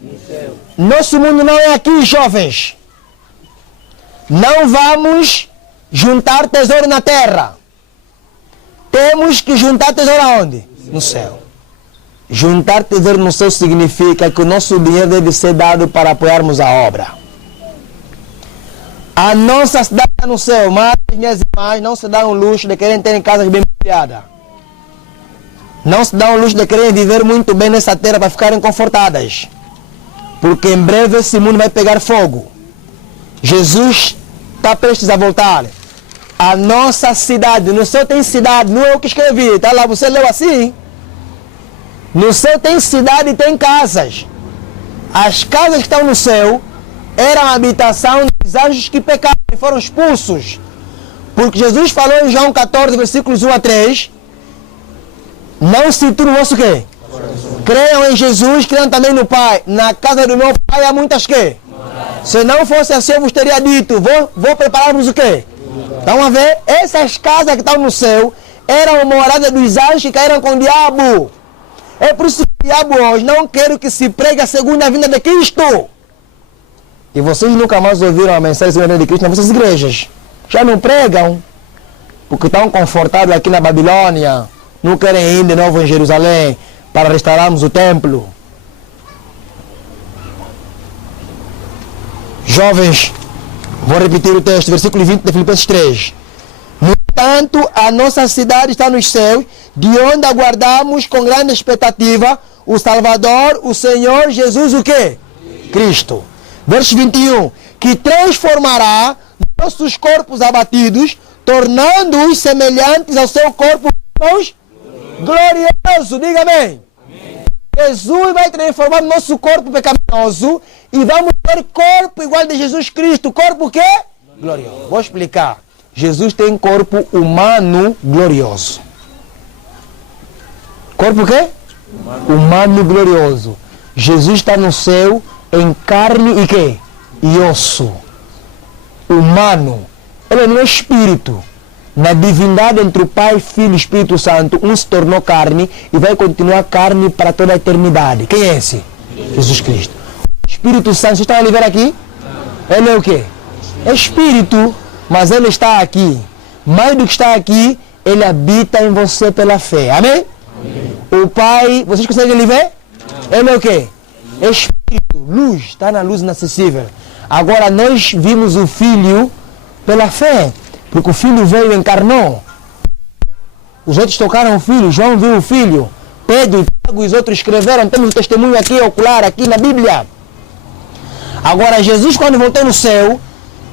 Nosso mundo não é aqui, jovens. Não vamos juntar tesouro na terra. Temos que juntar tesouro aonde? No céu. Juntar tesouro no céu significa que o nosso dinheiro deve ser dado para apoiarmos a obra. A nossa cidade está no céu, mas minhas irmãs não se dão o luxo de querem ter casas bem mobiliadas. Não se dão o luxo de querer viver muito bem nessa terra para ficarem confortadas. Porque em breve esse mundo vai pegar fogo. Jesus está prestes a voltar. A nossa cidade, no céu tem cidade, não é o que escrevi, está lá, você leu assim? No céu tem cidade e tem casas. As casas que estão no céu eram a habitação dos anjos que pecaram e foram expulsos. Porque Jesus falou em João 14, versículos 1 a 3, não se turbe o vosso quê? Creiam em Jesus, creiam também no Pai. Na casa do meu Pai há muitas quê? Se não fosse assim, eu vos teria dito, vou preparar-vos o quê? Estão a ver? Essas casas que estão no céu eram morada dos anjos que caíram com o diabo. É por isso que o diabo hoje não quer que se pregue a segunda vinda de Cristo. E vocês nunca mais ouviram a mensagem da segunda vinda de Cristo nas vossas igrejas. Já não pregam, porque estão confortados aqui na Babilônia. Não querem ir de novo em Jerusalém para restaurarmos o templo. Jovens, vou repetir o texto, versículo 20 de Filipenses 3. No entanto, a nossa cidade está nos céus, de onde aguardamos com grande expectativa o Salvador, o Senhor Jesus, o quê? Cristo. Verso 21. Que transformará nossos corpos abatidos, tornando-os semelhantes ao seu corpo glorioso. Diga amém. Jesus vai transformar nosso corpo pecaminoso e vamos ter corpo igual de Jesus Cristo. Corpo o quê? Glorioso. Vou explicar. Jesus tem corpo humano glorioso. Corpo o quê? Humano glorioso. Jesus está no céu em carne e quê? E osso. Humano. Ele não é espírito. Na divindade entre o Pai, Filho e Espírito Santo, um se tornou carne e vai continuar carne para toda a eternidade. Quem é esse? Jesus Cristo. O Espírito Santo, vocês estão a ver aqui? Ele é o quê? É Espírito, mas ele está aqui. Mais do que está aqui, ele habita em você pela fé. Amém? Amém. O Pai, vocês conseguem lhe ver? Ele é o quê? É Espírito, luz, está na luz inacessível. Agora nós vimos o Filho pela fé. Porque o Filho veio e encarnou. Os outros tocaram o Filho, João viu o Filho, Pedro, Tiago e os outros escreveram, temos o testemunho aqui ocular, aqui na Bíblia. Agora, Jesus, quando voltou no céu,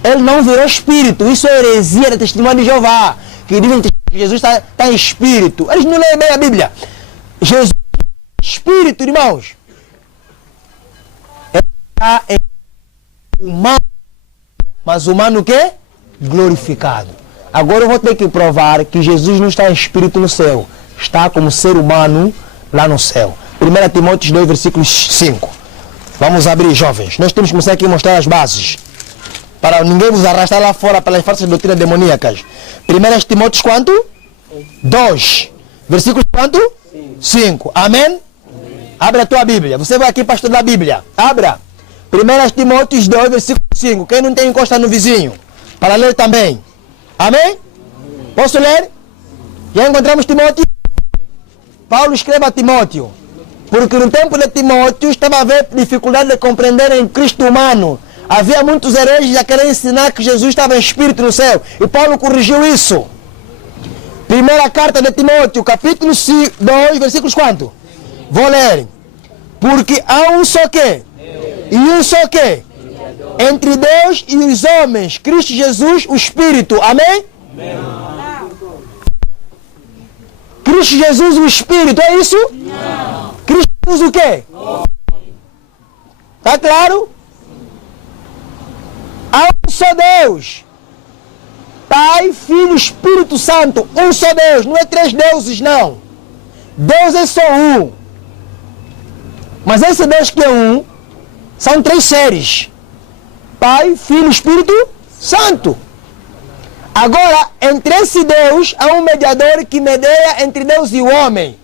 ele não virou espírito. Isso é heresia da testemunha de Jeová, que dizem que Jesus está em espírito. Eles não leem bem a Bíblia. Jesus é espírito, irmãos. Ele está em humano, mas humano o quê? Glorificado. Agora eu vou ter que provar que Jesus não está em espírito no céu. Está como ser humano lá no céu. 1 Timóteo 2, versículos 5. Vamos abrir, jovens. Nós temos que começar aqui a mostrar as bases. Para ninguém vos arrastar lá fora pelas falsas doutrinas demoníacas. 1 Timóteo quanto? 2. Versículos quanto? 5. Amém? Amém? Abre a tua Bíblia. Você vai aqui para estudar a Bíblia. Abra. 1 Timóteo 2, versículo 5. Quem não tem, encosta no vizinho. Para ler também. Amém? Posso ler? Já encontramos Timóteo? Paulo escreve a Timóteo. Porque no tempo de Timóteo estava a haver dificuldade de compreender em Cristo humano. Havia muitos hereges a querer ensinar que Jesus estava em espírito no céu. E Paulo corrigiu isso. Primeira carta de Timóteo, capítulo 2, versículos quanto? Vou ler. Porque há um só quê? E um só quê? Entre Deus e os homens, Cristo Jesus, o Espírito. Amém? Amém. Cristo Jesus, o Espírito, é isso? Não. Cristo Jesus o quê? Está claro? Há um só Deus. Pai, Filho, Espírito Santo. Um só Deus. Não é três deuses, não. Deus é só um. Mas esse Deus que é um, são três seres. Pai, Filho, Espírito Santo. Agora, entre esse Deus, há um mediador que medeia entre Deus e o homem.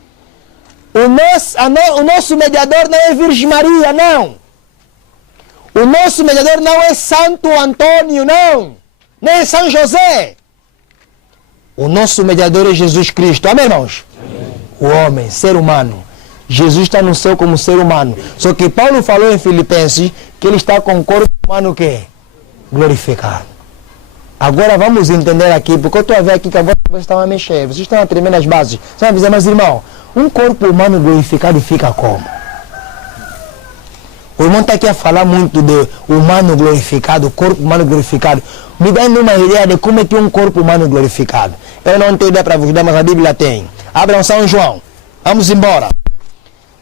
O nosso mediador não é Virgem Maria, não. O nosso mediador não é Santo Antônio, não. Nem é São José. O nosso mediador é Jesus Cristo. Amém, irmãos? Amém. O homem, ser humano. Jesus está no céu como ser humano. Só que Paulo falou em Filipenses que ele está com o corpo humano o quê? Glorificado. Agora vamos entender aqui, porque eu estou a ver aqui que a voz está a mexer. Vocês estão a tremer nas bases. Você vai dizer, mas irmão, um corpo humano glorificado fica como? O irmão está aqui a falar muito de humano glorificado, corpo humano glorificado. Me dando uma ideia de como é que é um corpo humano glorificado. Eu não tenho ideia para vos dar, mas a Bíblia tem. Abram São João. Vamos embora.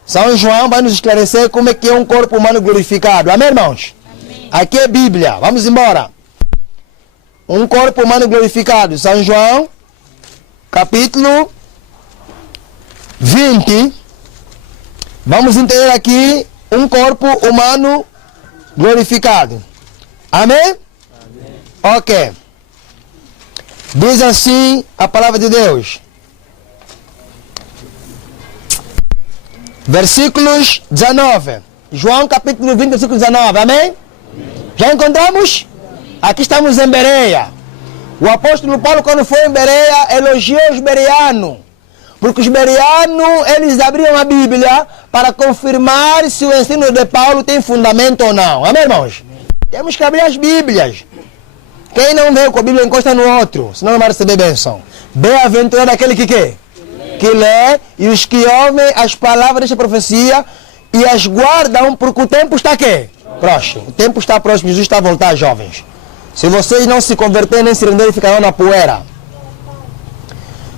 São João vai nos esclarecer como é que é um corpo humano glorificado. Amém, irmãos? Amém. Aqui é Bíblia. Vamos embora. Um corpo humano glorificado. São João, capítulo 20. Vamos entender aqui um corpo humano glorificado. Amém? Amém? Ok. Diz assim a palavra de Deus. Versículos 19. João capítulo 20, versículo 19. Amém? Amém. Já encontramos? Aqui estamos em Bereia. O apóstolo Paulo, quando foi em Bereia, elogiou os bereanos. Porque os bereanos, eles abriam a Bíblia para confirmar se o ensino de Paulo tem fundamento ou não. Amém, irmãos? Amém. Temos que abrir as Bíblias. Quem não vê com a Bíblia encosta no outro, senão não vai receber bênção. Bem-aventurado aquele que quê? Que lê e os que ouvem as palavras desta profecia e as guardam, porque o tempo está quê? Próximo. O tempo está próximo, Jesus está a voltar, jovens. Se vocês não se converterem nem se renderem, ficarão na poeira.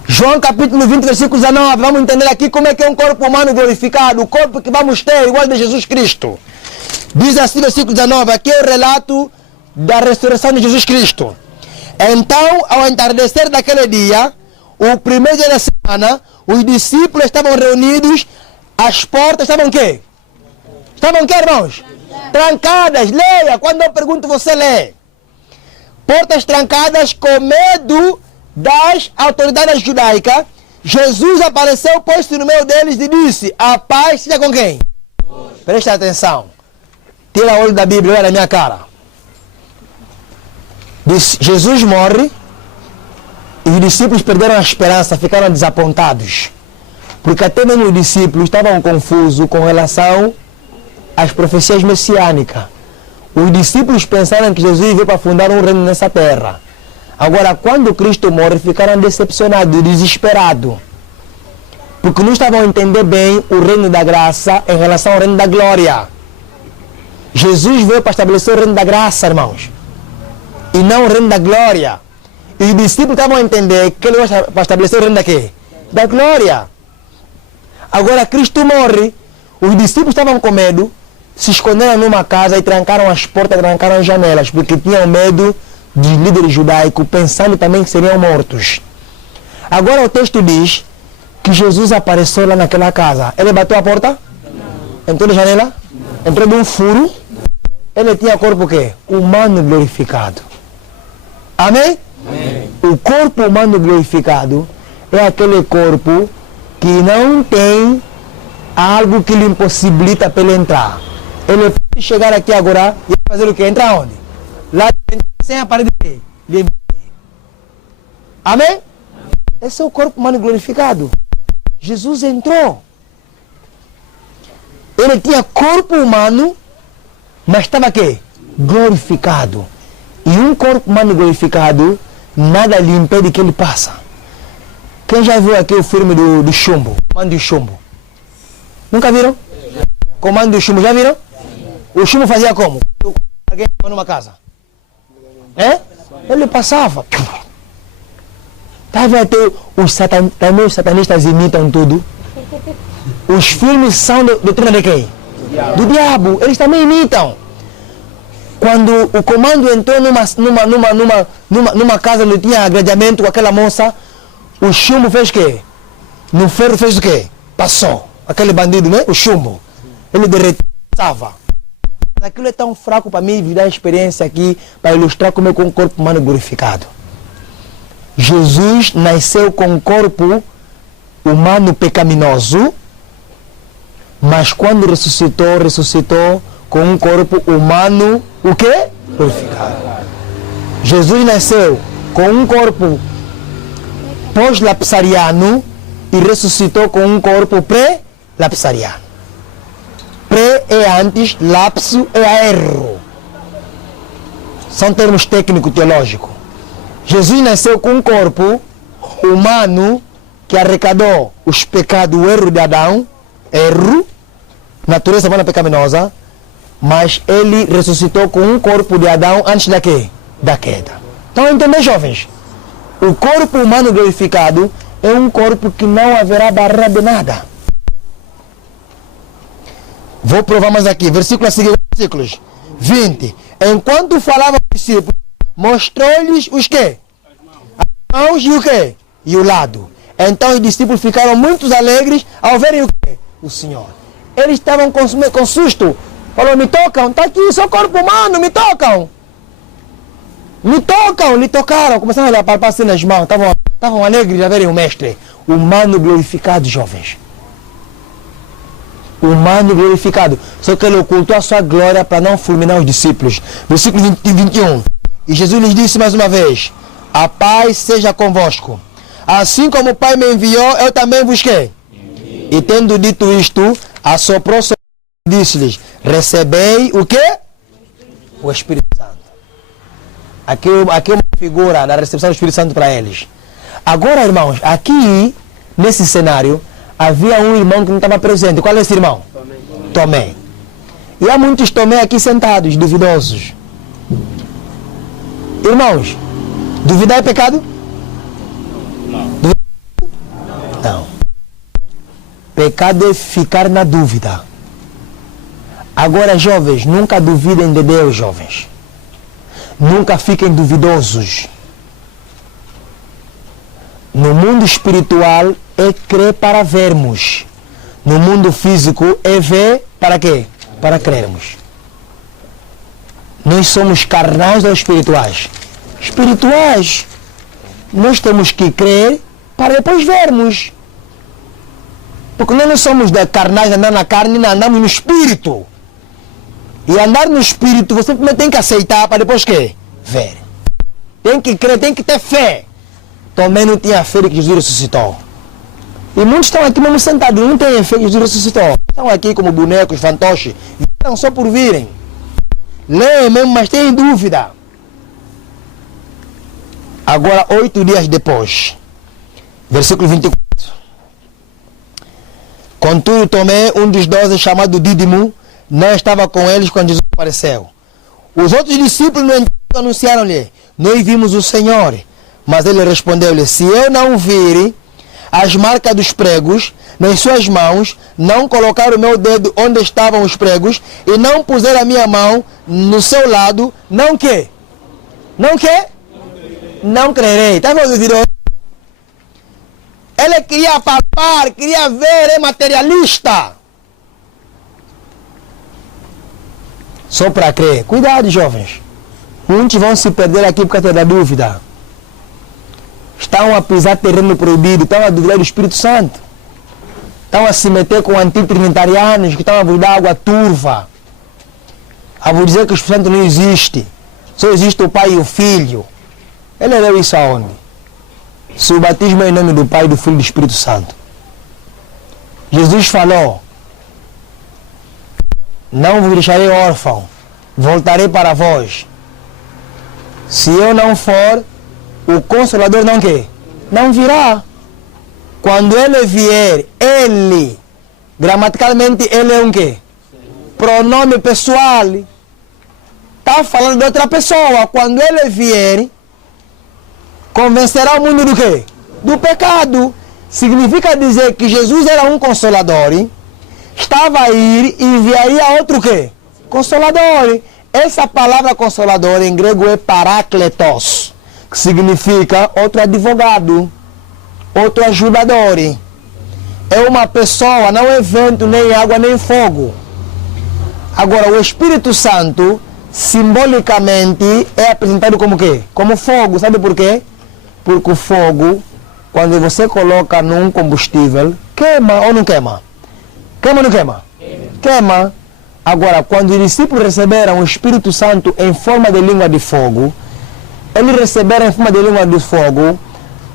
João capítulo 20, versículo 19. Vamos entender aqui como é que é um corpo humano glorificado. O corpo que vamos ter, igual de Jesus Cristo. Diz assim, versículo 19. Aqui é o relato da ressurreição de Jesus Cristo. Então, ao entardecer daquele dia, o primeiro dia da semana, os discípulos estavam reunidos, as portas estavam o quê? Estavam o quê, irmãos? Trancadas. Leia. Quando eu pergunto, você lê. Portas trancadas com medo das autoridades judaicas. Jesus apareceu, pôs-se no meio deles e disse, a paz seja com quem? Presta atenção. Tira o olho da Bíblia, olha na minha cara. Diz, Jesus morre e os discípulos perderam a esperança, ficaram desapontados. Porque até mesmo os discípulos estavam confusos com relação às profecias messiânicas. Os discípulos pensaram que Jesus veio para fundar um reino nessa terra. Agora, quando Cristo morre, ficaram decepcionados, desesperados. Porque não estavam a entender bem o reino da graça em relação ao reino da glória. Jesus veio para estabelecer o reino da graça, irmãos, e não o reino da glória. E os discípulos estavam a entender que ele veio para estabelecer o reino da quê? Da glória. Agora Cristo morre, os discípulos estavam com medo, se esconderam numa casa e trancaram as portas, trancaram as janelas, porque tinham medo dos líderes judaicos, pensando também que seriam mortos. Agora o texto diz que Jesus apareceu lá naquela casa. Ele bateu a porta? Entrou na janela? Entrou de um furo? Ele tinha corpo o quê? Humano glorificado. Amém? Amém? O corpo humano glorificado é aquele corpo que não tem algo que lhe impossibilita para ele entrar. Ele pode chegar aqui agora e fazer o quê? Entrar onde? Lá dentro, sem a parede dele. Amém? Esse é o corpo humano glorificado. Jesus entrou. Ele tinha corpo humano, mas estava aqui glorificado. E um corpo humano glorificado, nada lhe impede que ele passe. Quem já viu aqui o filme do Chumbo? Comando do Chumbo. Nunca viram? Comando do Chumbo, já viram? O Chumbo fazia como? Alguém estava numa casa. É? Ele passava. Estava até também os satanistas imitam tudo. Os filmes são do treino de quem? Do diabo. Eles também imitam. Quando o comando entrou numa casa onde tinha agrediamento com aquela moça, o Chumbo fez o quê? No ferro fez o quê? Passou. Aquele bandido, né? O Chumbo. Ele derretava. Aquilo é tão fraco para mim, vir dar experiência aqui para ilustrar como é com um corpo humano glorificado. Jesus nasceu com um corpo humano pecaminoso, mas quando ressuscitou com um corpo humano, o quê? Glorificado. Jesus nasceu com um corpo pós-lapsariano e ressuscitou com um corpo pré-lapsariano. Pré é antes, lapso é erro. São termos técnicos teológicos. Jesus nasceu com um corpo humano que arrecadou os pecados, o erro de Adão, natureza humana pecaminosa, mas ele ressuscitou com um corpo de Adão antes da quê? Da queda. Estão a entender, jovens? O corpo humano glorificado é um corpo que não haverá barreira de nada. Vou provar mais aqui, versículo a seguir, versículos 20. Enquanto falava aos discípulos, mostrou-lhes os quê? As mãos e o quê? E o lado. Então os discípulos ficaram muito alegres ao verem o quê? O Senhor. Eles estavam com susto. Falou, me tocam, está aqui, seu corpo humano, me tocam. Me tocam, lhe tocaram. Começaram a palpar assim nas mãos. Estavam alegres a verem o mestre. Humano glorificado, jovens. Humano glorificado. Só que ele ocultou a sua glória para não fulminar os discípulos. Versículo 21. E Jesus lhes disse mais uma vez: a paz seja convosco. Assim como o Pai me enviou, eu também vos quê? E tendo dito isto, assoprou sobre e disse-lhes: recebei o quê? O Espírito Santo. Aqui é uma figura da recepção do Espírito Santo para eles. Agora, irmãos, aqui, nesse cenário, havia um irmão que não estava presente. Qual é esse irmão? Tomé. E há muitos Tomé aqui sentados, duvidosos. Irmãos, duvidar é pecado? Não. Pecado é ficar na dúvida. Agora, jovens, nunca duvidem de Deus, jovens. Nunca fiquem duvidosos. No mundo espiritual é crer para vermos. No mundo físico é ver para quê? Para crermos. Nós somos carnais ou espirituais? Espirituais. Nós temos que crer para depois vermos. Porque nós não somos carnais, andar na carne, não, andamos no espírito. E andar no espírito, você primeiro tem que aceitar para depois quê? Ver. Tem que crer, tem que ter fé. Também não tinha fé de que Jesus ressuscitou. E muitos estão aqui mesmo sentados, não têm fé que Jesus ressuscitou. Estão aqui como bonecos, fantoches. Vieram só por virem. Leem mesmo, mas têm dúvida. Agora, 8 dias depois, versículo 24. Contudo, Tomé, um dos 12, chamado Dídimo, não estava com eles quando Jesus apareceu. Os outros discípulos, no entanto, anunciaram-lhe: nós vimos o Senhor. Mas ele respondeu-lhe: se eu não vir as marcas dos pregos nas suas mãos, não colocar o meu dedo onde estavam os pregos e não puser a minha mão no seu lado, não quê? Não quê? Não crerei. Está vendo o vídeo? Ele queria palpar, queria ver, é materialista. Só para crer. Cuidado, jovens. Muitos vão se perder aqui por causa da dúvida. Estão a pisar terreno proibido, estão a duvidar do Espírito Santo. Estão a se meter com antitrinitarianos que estão a vos dar água turva. A vos dizer que o Espírito Santo não existe. Só existe o Pai e o Filho. Ele leu isso aonde? Se o batismo é em nome do Pai, do Filho e do Espírito Santo. Jesus falou: não vos deixarei órfão, voltarei para vós. Se eu não for, o Consolador não quer? Não virá. Quando ele vier, ele, gramaticalmente, ele é um quê? Pronome pessoal. Está falando de outra pessoa. Quando ele vier, convencerá o mundo do quê? Do pecado. Significa dizer que Jesus era um Consolador, estava a ir e enviaria outro quê? Consolador. Essa palavra Consolador em grego é parakletos, que significa outro advogado, outro ajudador. É uma pessoa, não é vento, nem água, nem fogo. Agora, o Espírito Santo, simbolicamente, é apresentado como quê? Como fogo. Sabe por quê? Porque o fogo, quando você coloca num combustível, queima ou não queima? Queima ou não queima? Queima. Agora, quando os discípulos receberam o Espírito Santo em forma de língua de fogo, eles receberam em forma de língua de fogo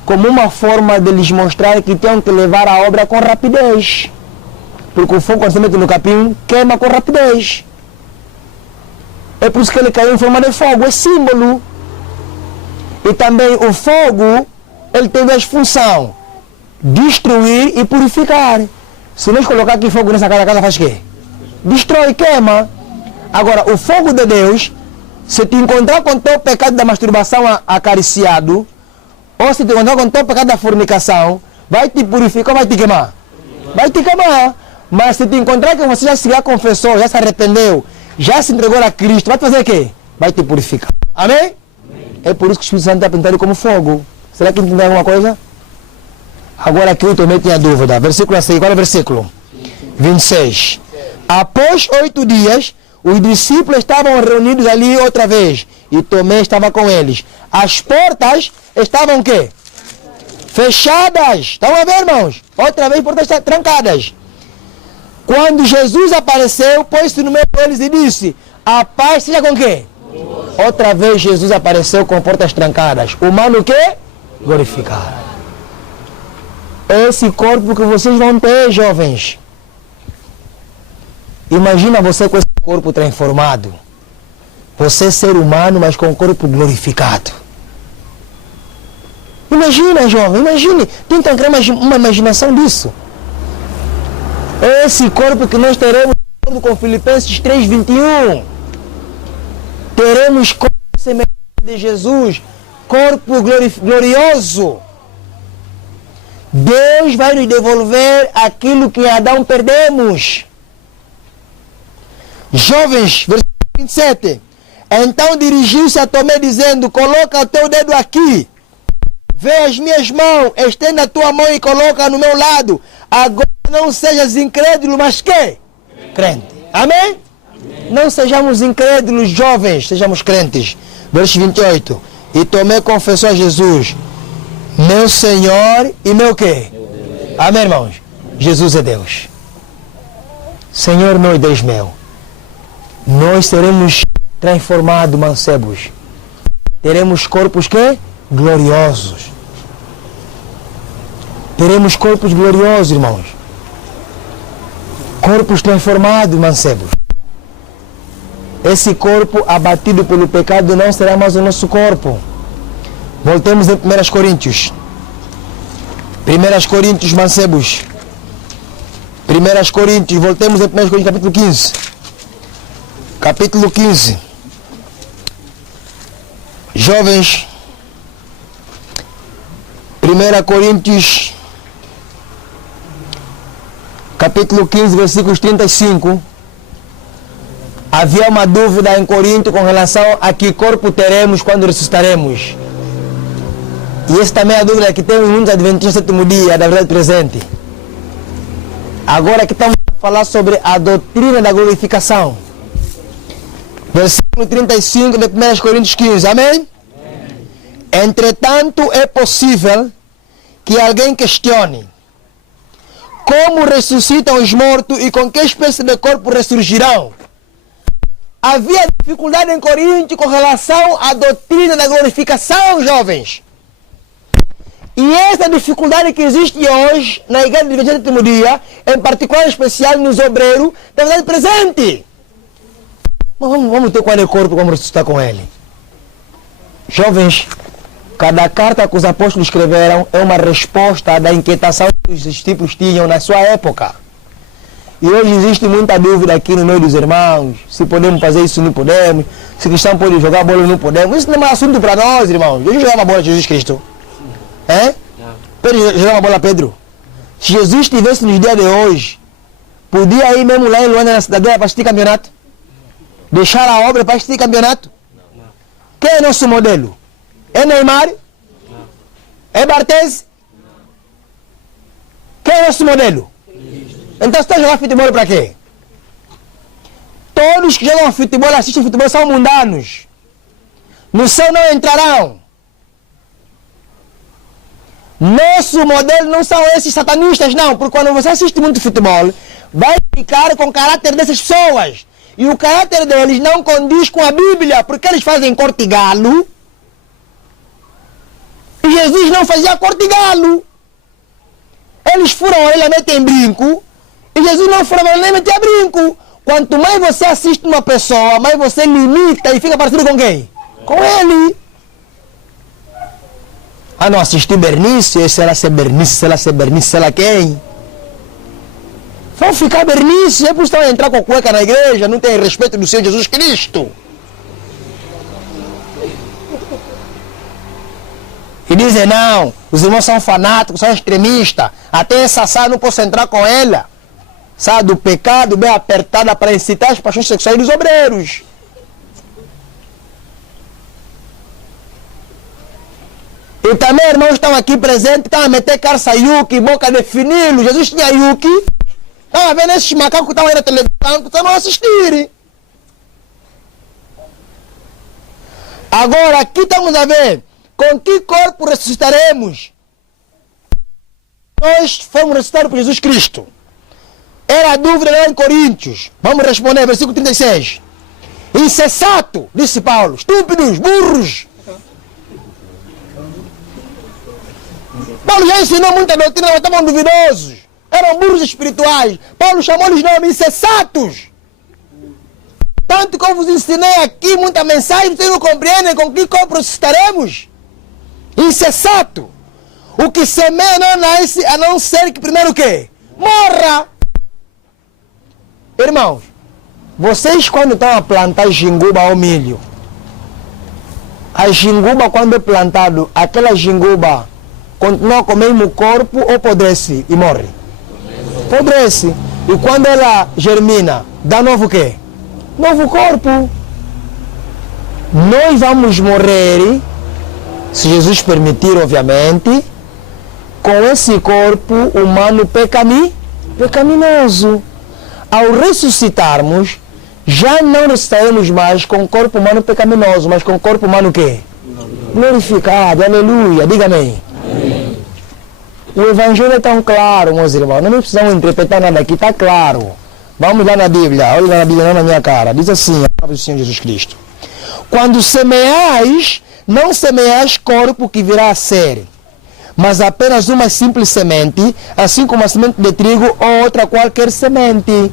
como uma forma de lhes mostrar que tinham que levar a obra com rapidez. Porque o fogo, quando se mete no capim, queima com rapidez. É por isso que ele caiu em forma de fogo, é símbolo. E também o fogo, ele tem duas funções: destruir e purificar. Se nós colocar aqui fogo nessa casa faz o quê? Destrói, queima. Agora, o fogo de Deus, se te encontrar com o teu pecado da masturbação acariciado, ou se te encontrar com o teu pecado da fornicação, vai te purificar ou vai te queimar? Vai te queimar. Mas se te encontrar que você já confessou, já se arrependeu, já se entregou a Cristo, vai te fazer o quê? Vai te purificar. Amém? Amém. É por isso que o Espírito Santo é apresentado como fogo. Será que entendeu alguma coisa? Agora aqui eu também tinha dúvida. Versículo 6, qual é o versículo? 26. Após 8 dias, os discípulos estavam reunidos ali outra vez, e Tomé estava com eles. As portas estavam o quê? Fechadas. Estão a ver, irmãos? Outra vez, portas trancadas. Quando Jesus apareceu, pôs-se no meio deles e disse: a paz seja com quê? Outra vez Jesus apareceu com portas trancadas. O humano o quê? Glorificado. Esse corpo que vocês vão ter, jovens. Imagina você com esse corpo transformado. Você ser humano, mas com o corpo glorificado. Imagina, jovem, imagine. Tenta criar uma imaginação disso. Esse corpo que nós teremos, de acordo com Filipenses 3:21. Teremos corpo semelhante de Jesus. Corpo glorioso. Deus vai nos devolver aquilo que em Adão perdemos. Jovens, versículo 27. Então dirigiu-se a Tomé dizendo: coloca o teu dedo aqui. Vê as minhas mãos, estenda a tua mão e coloca no meu lado. Agora não sejas incrédulo, mas que? Crente. Amém? Amém? Não sejamos incrédulos, jovens, sejamos crentes. Versículo 28. E Tomé confessou a Jesus: meu Senhor e meu quê? Amém, irmãos? Jesus é Deus. Senhor meu e Deus meu. Nós seremos transformados, mancebos. Teremos corpos que? Gloriosos. Teremos corpos gloriosos, irmãos. Corpos transformados, mancebos. Esse corpo abatido pelo pecado não será mais o nosso corpo. Voltemos em 1 Coríntios. 1 Coríntios, mancebos. 1 Coríntios, voltemos em 1 Coríntios, capítulo 15. Capítulo 15. Jovens. 1 Coríntios, capítulo 15, versículos 35. Havia uma dúvida em Corinto com relação a que corpo teremos quando ressuscitaremos. E essa também é a dúvida que tem muitos adventistas do sétimo dia, da verdade presente. Agora aqui estamos a falar sobre a doutrina da glorificação. Versículo 35 de 1 Coríntios 15, amém? Entretanto, é possível que alguém questione como ressuscitam os mortos e com que espécie de corpo ressurgirão. Havia dificuldade em Corinto com relação à doutrina da glorificação, jovens. E essa dificuldade que existe hoje na igreja do sétimo dia, em particular, em especial nos obreiros, está verdade presente. Mas vamos ter qual é o corpo, vamos ressuscitar com ele. Jovens, cada carta que os apóstolos escreveram é uma resposta da inquietação que os discípulos tinham na sua época. E hoje existe muita dúvida aqui no meio dos irmãos, se podemos fazer isso ou não podemos, se cristão pode jogar bola ou não podemos. Isso não é um assunto para nós, irmãos. Eu jogar uma bola de Jesus Cristo. É? Pedro jogar uma bola, Pedro. Se Jesus estivesse nos dias de hoje, podia ir mesmo lá em Luanda, na cidade, para assistir campeonato? Deixar a obra para assistir campeonato? Quem é nosso modelo? É Neymar? Não. É Barthez? Não. Quem é nosso modelo? Cristo. Então você está jogando futebol para quê? Todos que jogam futebol, assistem futebol, são mundanos. No céu não entrarão. Nosso modelo não são esses satanistas, não. Porque quando você assiste muito futebol, vai ficar com o caráter dessas pessoas. E o caráter deles não condiz com a Bíblia, porque eles fazem corte galo. E Jesus não fazia corte galo. Eles furam a orelha, metem brinco. E Jesus não furava a orelha, nem metia brinco. Quanto mais você assiste uma pessoa, mais você limita e fica parecido com quem? Com ele. Ah, não assisti Bernice, se ela ser Bernice, se ela ser Bernice, se ela quem? Vão ficar Bernice, é por isso que entrar com a cueca na igreja, não tem respeito do Senhor Jesus Cristo. E dizem, não, os irmãos são fanáticos, são extremistas, até essa sala não posso entrar com ela. Sala do pecado, bem apertada para incitar as paixões sexuais dos obreiros. E também irmãos estão aqui presentes, estão a meter carça Yuki, boca de finilo. Jesus tinha Yuki. Estão a ver esses macacos que estão aí na televisão, que estão a assistir. Agora, aqui estamos a ver com que corpo ressuscitaremos. Nós fomos ressuscitados por Jesus Cristo. Era a dúvida lá em Coríntios. Vamos responder, versículo 36. Insensato, disse Paulo, estúpidos, burros. Paulo já ensinou muita doutrina, mas estavam duvidosos. Eram burros espirituais. Paulo chamou-lhes de nome insensatos. Tanto que eu vos ensinei aqui muita mensagem, vocês não compreendem com que corpo ressuscitaremos? Insensato. O que semeia não nasce, a não ser que primeiro o quê? Morra. Irmãos, vocês quando estão a plantar jinguba ou milho, a jinguba quando é plantado, aquela jinguba continua com o mesmo corpo ou apodrece e morre? Apodrece. E quando ela germina, dá novo o quê? Novo corpo. Nós vamos morrer, se Jesus permitir, obviamente, com esse corpo humano pecaminoso. Ao ressuscitarmos, já não ressuscitaremos mais com corpo humano pecaminoso, mas com corpo humano o quê? Glorificado. Aleluia. Diga amém. Amém. O Evangelho é tão claro, meus irmãos. Não precisamos interpretar nada aqui, está claro. Vamos lá na Bíblia. Olha lá na Bíblia, não na minha cara. Diz assim, a palavra do Senhor Jesus Cristo. Quando semeais, não semeais corpo que virá a ser, mas apenas uma simples semente, assim como a semente de trigo ou outra qualquer semente.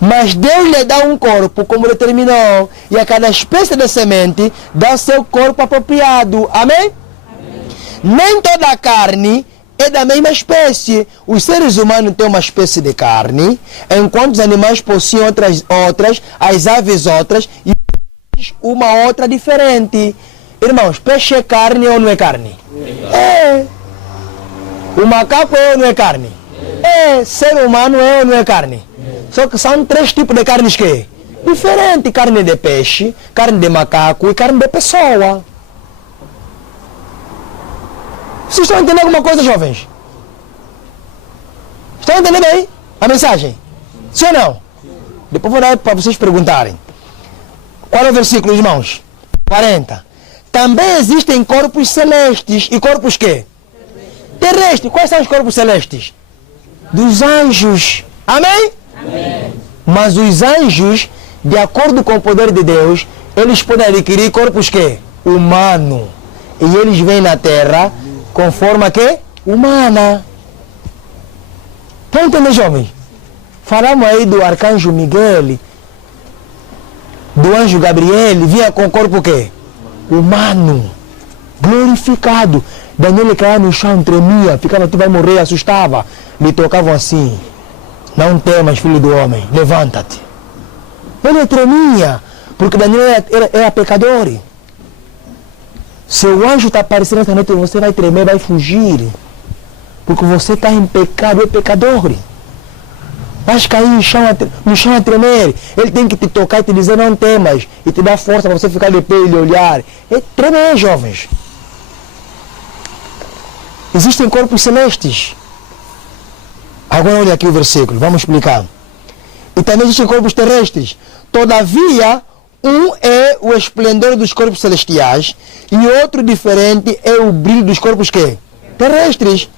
Mas Deus lhe dá um corpo, como determinou, e a cada espécie de semente dá seu corpo apropriado. Amém? Nem toda a carne é da mesma espécie. Os seres humanos têm uma espécie de carne, enquanto os animais possuem outras, as aves outras, e uma outra diferente. Irmãos, peixe é carne ou não é carne? É. O macaco é ou não é carne? É. Ser humano é ou não é carne? Só que são 3 tipos de carnes que é diferente: carne de peixe, carne de macaco e carne de pessoa. Vocês estão entendendo alguma coisa, jovens? Estão entendendo aí a mensagem? Sim ou não? Depois vou dar para vocês perguntarem. Qual é o versículo, irmãos? 40. Também existem corpos celestes e corpos quê? Terrestres. Quais são os corpos celestes? Dos anjos. Amém? Amém. Mas os anjos, de acordo com o poder de Deus, eles podem adquirir corpos quê? Humano. E eles vêm na terra com forma que? Humana. Estão entendendo, jovens? Falamos aí do arcanjo Miguel, do anjo Gabriel, vinha com corpo quê? Humano. Glorificado. Daniel caía no chão, tremia, ficava, tu vai morrer, assustava. Lhe tocavam assim: não temas, filho do homem, levanta-te. Ele tremia, porque Daniel era pecador. Se o anjo está aparecendo essa noite, você vai tremer, vai fugir. Porque você está em pecado, é pecador. Vai cair no chão a tremer. Ele tem que te tocar e te dizer não temas. E te dar força para você ficar de pé e lhe olhar. É tremer, jovens. Existem corpos celestes. Agora olha aqui o versículo, vamos explicar. E também existem corpos terrestres. Todavia, um é o esplendor dos corpos celestiais e outro diferente é o brilho dos corpos quê? Terrestres.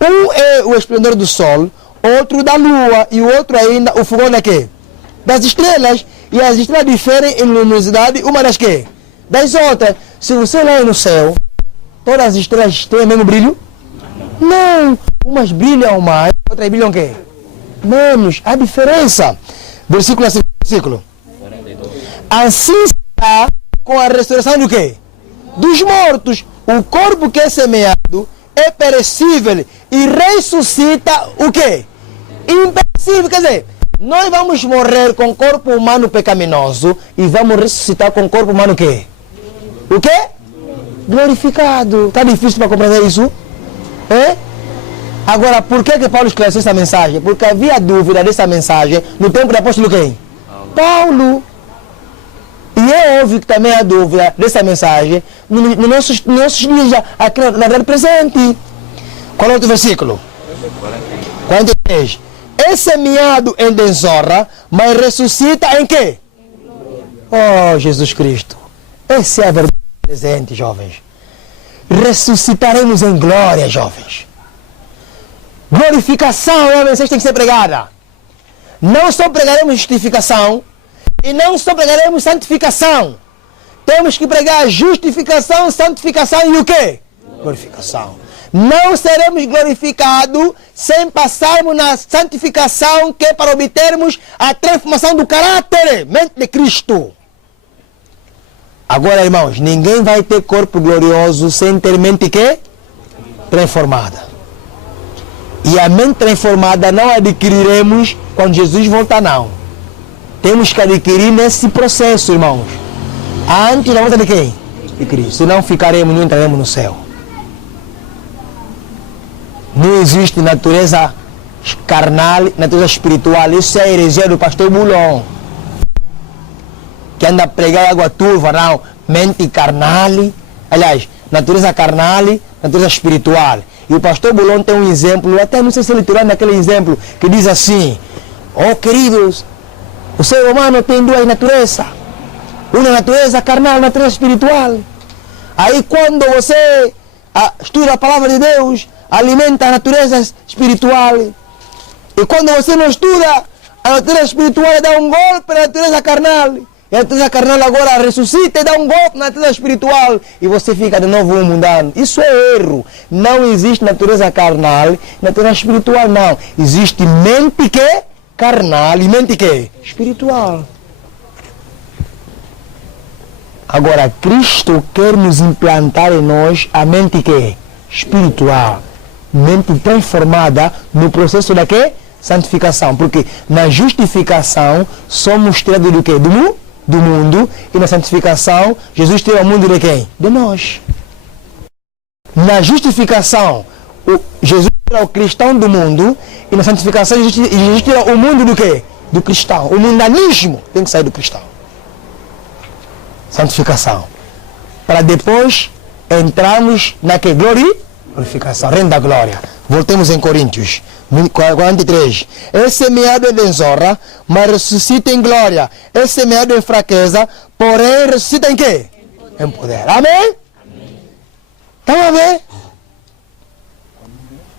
Um é o esplendor do sol, outro da lua e o outro ainda o fogão da quê? Das estrelas. E as estrelas diferem em luminosidade uma das quê? Das outras. Se você olhar no céu, todas as estrelas têm o mesmo brilho? Não. Umas brilham mais, outras brilham o quê? Menos. Há diferença. Versículo. Assim será com a ressurreição do quê? Dos mortos. O corpo que é semeado é perecível e ressuscita o quê? Imperecível. Quer dizer, nós vamos morrer com corpo humano pecaminoso e vamos ressuscitar com corpo humano o quê? O quê? Glorificado. Está difícil para compreender isso? É? Agora, por que Paulo esclareceu essa mensagem? Porque havia dúvida dessa mensagem no tempo do apóstolo quem? Paulo. E é óbvio que também há dúvida dessa mensagem nos nossos dias, aqui na verdade presente. Qual é o outro versículo? 43. É semeado em desonra, mas ressuscita em quê? Oh, Jesus Cristo. Essa é a verdade presente, jovens. Ressuscitaremos em glória, jovens. Glorificação é a mensagem que tem que ser pregada. Não só pregaremos justificação e não só pregaremos santificação. Temos que pregar justificação, santificação e o quê? Glorificação. Não seremos glorificados sem passarmos na santificação, que é para obtermos a transformação do caráter, mente de Cristo. Agora, irmãos, ninguém vai ter corpo glorioso sem ter mente que? Transformada. E a mente transformada não adquiriremos quando Jesus voltar, não. Temos que adquirir nesse processo, irmãos. Antes da volta de quem? De Cristo. Senão ficaremos, não entraremos no céu. Não existe natureza carnal, natureza espiritual. Isso é a heresia do pastor Bulon, que anda a pregar água turva, não. Mente carnal, aliás, natureza carnal, natureza espiritual. E o pastor Bulon tem um exemplo, até não sei se ele tirou naquele exemplo, que diz assim: oh queridos, o ser humano tem 2 naturezas. Uma natureza carnal, natureza espiritual. Aí quando você estuda a palavra de Deus, alimenta a natureza espiritual. E quando você não estuda, a natureza espiritual dá um golpe na natureza carnal. E a natureza carnal agora ressuscita e dá um golpe na natureza espiritual. E você fica de novo mundano. Isso é erro. Não existe natureza carnal, natureza espiritual não. Existe mente que carnal e mente que espiritual. Agora, Cristo quer nos implantar em nós a mente que espiritual. Mente transformada no processo da quê? Santificação. Porque na justificação somos tirados do quê? Do mundo. E na santificação, Jesus tira o mundo de quem? De nós. Na justificação, Jesus tira o cristão do mundo. E na santificação, Jesus tira o mundo do quê? Do cristão. O mundanismo tem que sair do cristão. Santificação. Para depois entrarmos na que? Glorificação. Reino da glória. Voltemos em Coríntios 43. É semeado em desonra, mas ressuscita em glória. É semeado em fraqueza, porém ressuscita em quê? Em poder. Amém? Estão a ver?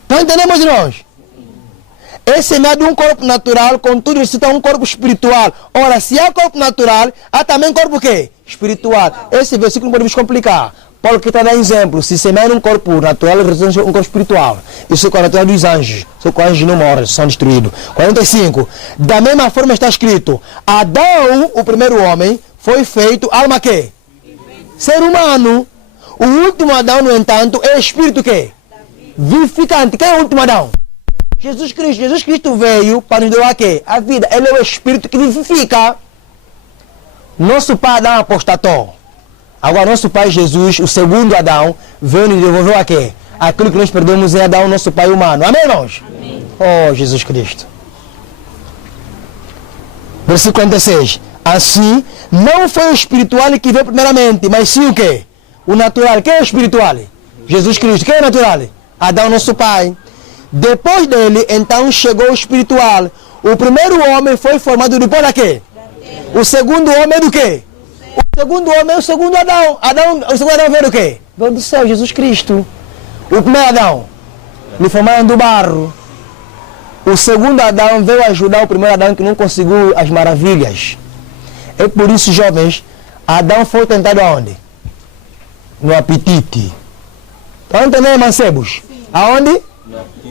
Então entendemos, irmãos? É semeado um corpo natural, contudo ressuscita um corpo espiritual. Ora, se há corpo natural, há também corpo o quê? Espiritual. Esse versículo não podemos complicar. Paulo que está dando exemplo. Se semear um corpo natural, ressuscita um corpo espiritual. Isso é o natural dos anjos. Só que os anjos não morrem, são destruídos. 45. Da mesma forma está escrito: Adão, o primeiro homem, foi feito alma quê? Ser humano. O último Adão, no entanto, é espírito quê? Vivificante. Quem é o último Adão? Jesus Cristo. Jesus Cristo veio para nos dar a quê? A vida. Ele é o espírito que vivifica. Nosso pai Adão apostatou. Agora nosso pai Jesus, o segundo Adão, veio nos devolver a quê? Aquilo que nós perdemos em Adão, nosso pai humano. Amém, irmãos? Amém. Oh, Jesus Cristo. Versículo 46. Assim, não foi o espiritual que veio primeiramente, mas sim o quê? O natural. Quem é o espiritual? Jesus Cristo. Quem é o natural? Adão, nosso pai. Depois dele, então, chegou o espiritual. O primeiro homem foi formado depois da quê? O segundo homem é do quê? O segundo homem é o segundo Adão. O segundo Adão veio do quê? Veio do céu, Jesus Cristo. O primeiro Adão, lhe formaram do barro. O segundo Adão veio ajudar o primeiro Adão que não conseguiu as maravilhas. É por isso, jovens, Adão foi tentado aonde? No apetite. Estão entendendo, mancebos? Aonde?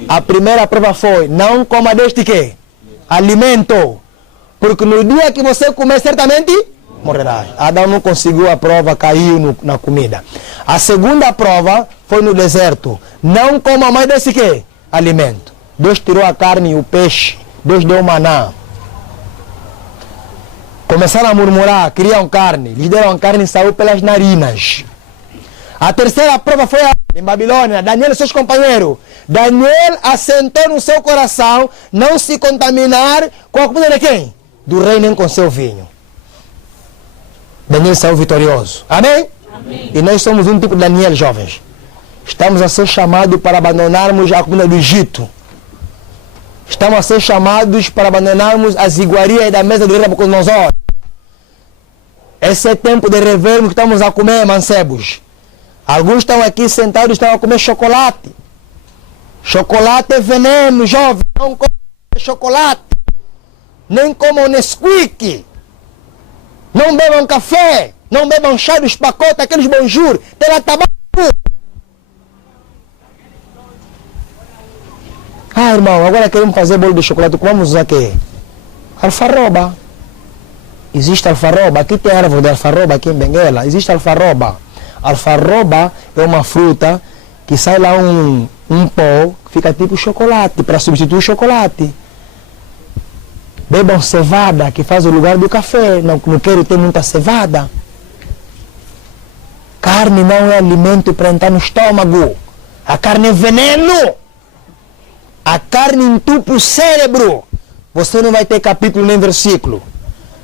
A primeira prova foi: não coma deste quê? Alimento. Porque no dia que você comer, certamente morrerás. Adão não conseguiu a prova, caiu na comida. A segunda prova foi no deserto: não coma mais desse quê? Alimento. Deus tirou a carne e o peixe. Deus deu maná. Começaram a murmurar, queriam carne. Lhes deram carne e saiu pelas narinas. A terceira prova foi em Babilônia. Daniel e seus companheiros. Daniel assentou no seu coração não se contaminar com a comida de quem? Do rei, nem com seu vinho. Daniel saiu vitorioso. Amém? Amém? E nós somos um tipo de Daniel, jovens. Estamos a ser chamados para abandonarmos a comida do Egito. Estamos a ser chamados para abandonarmos as iguarias da mesa do rei Nabucodonosor. Esse é tempo de revermos que estamos a comer, mancebos. Alguns estão aqui sentados e estão a comer chocolate. Chocolate é veneno, jovem. Não comam chocolate. Nem comam Nesquik. Não bebam café. Não bebam chá dos pacotes, aqueles bonjour. Tem lá tabaco. Ah, irmão, agora queremos fazer bolo de chocolate. Vamos usar o quê? Alfarroba. Existe alfarroba. Aqui tem árvore de alfarroba aqui em Benguela. Existe alfarroba. Alfarroba é uma fruta que sai lá um pó que fica tipo chocolate, para substituir o chocolate. Bebam cevada, que faz o lugar do café. Não quero ter muita cevada. Carne não é alimento para entrar no estômago. A carne é veneno. A carne entupe o cérebro. Você não vai ter capítulo nem versículo.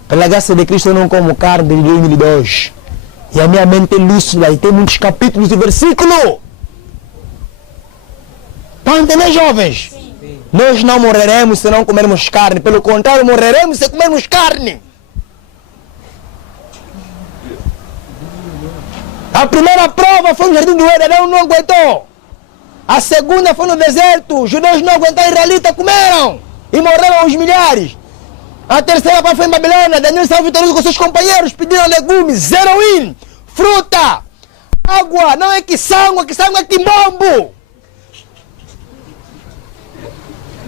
Pela graça de Cristo eu não como carne de 2002. E a minha mente é lúcida e tem muitos capítulos e versículos. Estão entendendo, jovens? Sim. Nós não morreremos se não comermos carne. Pelo contrário, morreremos se comermos carne. A primeira prova foi no jardim do Éden, Adão não aguentou. A segunda foi no deserto, os judeus não aguentaram, israelitas comeram e morreram aos milhares. A terceira prova foi em Babilônia, Daniel saiu vitorioso com seus companheiros, pediram legumes, heroína, fruta, água, não é que sangue é quimbombo.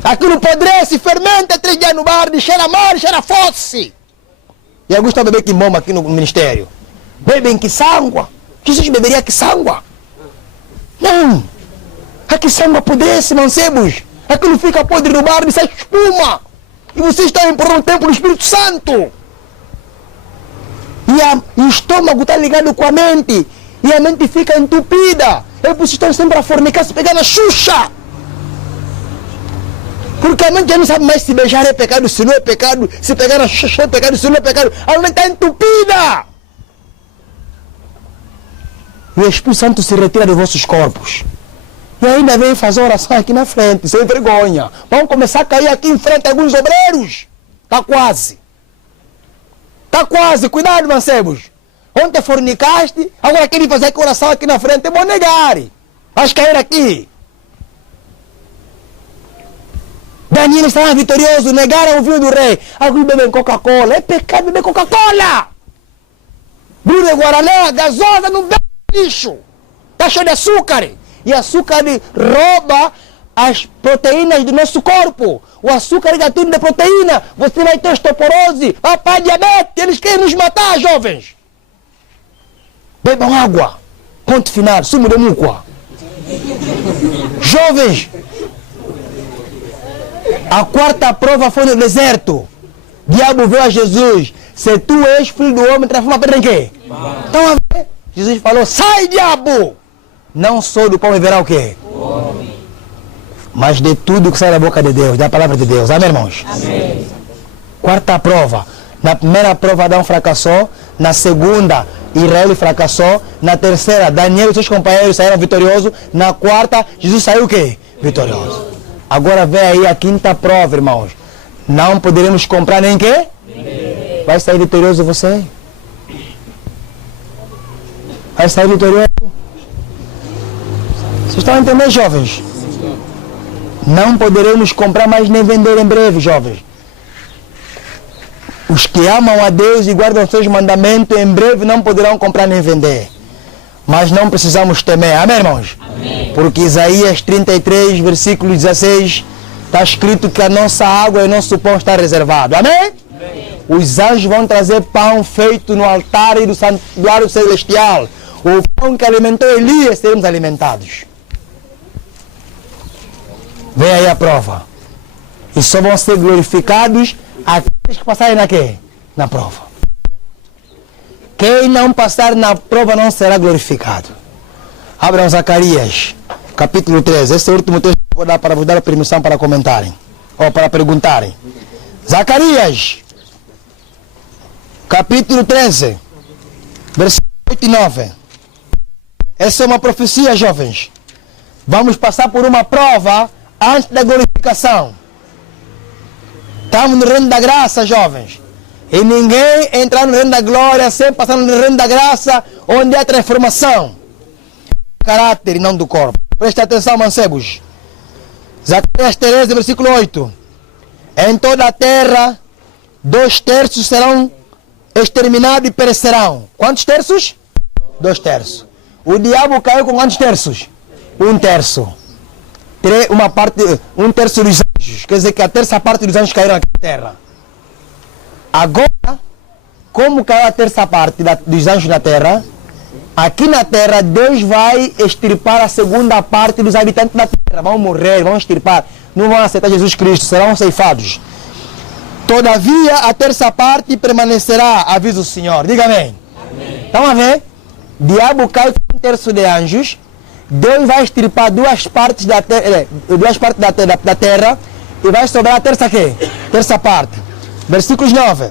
Aquilo apodrece, fermenta 3 dias no bar, cheira mal, cheira fosse. E alguns estão bebendo quimbombo aqui no ministério. Bebem que sangue. Jesus beberia que sangue? Não. que sangue apodrece, mancebos. Aquilo fica podre no barro e sai espuma. E vocês estão empurrando o templo do Espírito Santo. E o estômago está ligado com a mente. E a mente fica entupida. E vocês estão sempre a fornicar, se pegar na Xuxa. Porque a mente já não sabe mais se beijar é pecado, se não é pecado. Se pegar na Xuxa é pecado, se não é pecado. A mente está entupida. E o Espírito Santo se retira dos vossos corpos. E ainda vem fazer oração aqui na frente, sem vergonha. Vão começar a cair aqui em frente alguns obreiros. Está quase. Está quase. Cuidado, mancebos. Ontem fornicaste, agora querem fazer oração aqui na frente. Eu vou negar. Vais cair aqui. Daniel estava vitorioso, negaram o vinho do rei. Alguns bebem Coca-Cola. É pecado beber Coca-Cola. Bruna Guaraná, gasosa, não bebe lixo. Está cheio de açúcar. E açúcar rouba as proteínas do nosso corpo. O açúcar é tudo de proteína. Você vai ter osteoporose, vai para diabetes. Eles querem nos matar, jovens. Bebam água. Ponto final. Sumo de mucoa. Jovens. A quarta prova foi no deserto. O diabo veio a Jesus. Se tu és filho do homem, transforma a pedra em quê? Estão a ver? Jesus falou, sai diabo. Não só do pão viverá o quê? Homem. Mas de tudo que sai da boca de Deus, da palavra de Deus. Amém, irmãos? Amém. Quarta prova. Na primeira prova Adão fracassou. Na segunda, Israel fracassou. Na terceira, Daniel e seus companheiros saíram vitoriosos. Na quarta, Jesus saiu o quê? Vitorioso. Agora vem aí a quinta prova, irmãos. Não poderemos comprar nem quê? Vai sair vitorioso você? Vai sair vitorioso? Vocês estão a entender, jovens? Não poderemos comprar mais nem vender em breve, jovens. Os que amam a Deus e guardam seus mandamentos, em breve não poderão comprar nem vender. Mas não precisamos temer. Amém, irmãos? Amém. Porque Isaías 33, versículo 16, está escrito que a nossa água e o nosso pão está reservado. Amém? Amém. Os anjos vão trazer pão feito no altar e do santuário celestial. O pão que alimentou Elias, seremos alimentados. Vem aí a prova. E só vão ser glorificados aqueles que passarem na quê? Na prova. Quem não passar na prova não será glorificado. Abram Zacarias, capítulo 13. Esse é o último texto que eu vou dar para vos dar a permissão para comentarem. Ou para perguntarem. Zacarias, capítulo 13, versículos 8 e 9. Essa é uma profecia, jovens. Vamos passar por uma prova antes da glorificação. Estamos no reino da graça, jovens. E ninguém entra no reino da glória sem passar no reino da graça, onde há transformação. Caráter e não do corpo. Preste atenção, mancebos. Zacarias 13, versículo 8. Em toda a terra, 2/3 serão exterminados e perecerão. Quantos terços? 2/3. O diabo caiu com quantos terços? 1/3. Uma parte, 1/3 dos anjos. Quer dizer que a terça parte dos anjos caíram na terra. Agora, como caiu a terça parte dos anjos na terra, aqui na terra Deus vai extirpar a segunda parte dos habitantes da terra. Vão morrer, vão extirpar. Não vão aceitar Jesus Cristo, serão ceifados. Todavia, a terça parte permanecerá, avisa o Senhor. Diga amém. Amém. Estão a ver? Diabo cai com 1/3 de anjos. Deus vai extirpar duas partes da terra, da terra e vai sobrar a terça quê? Terça parte. Versículos 9.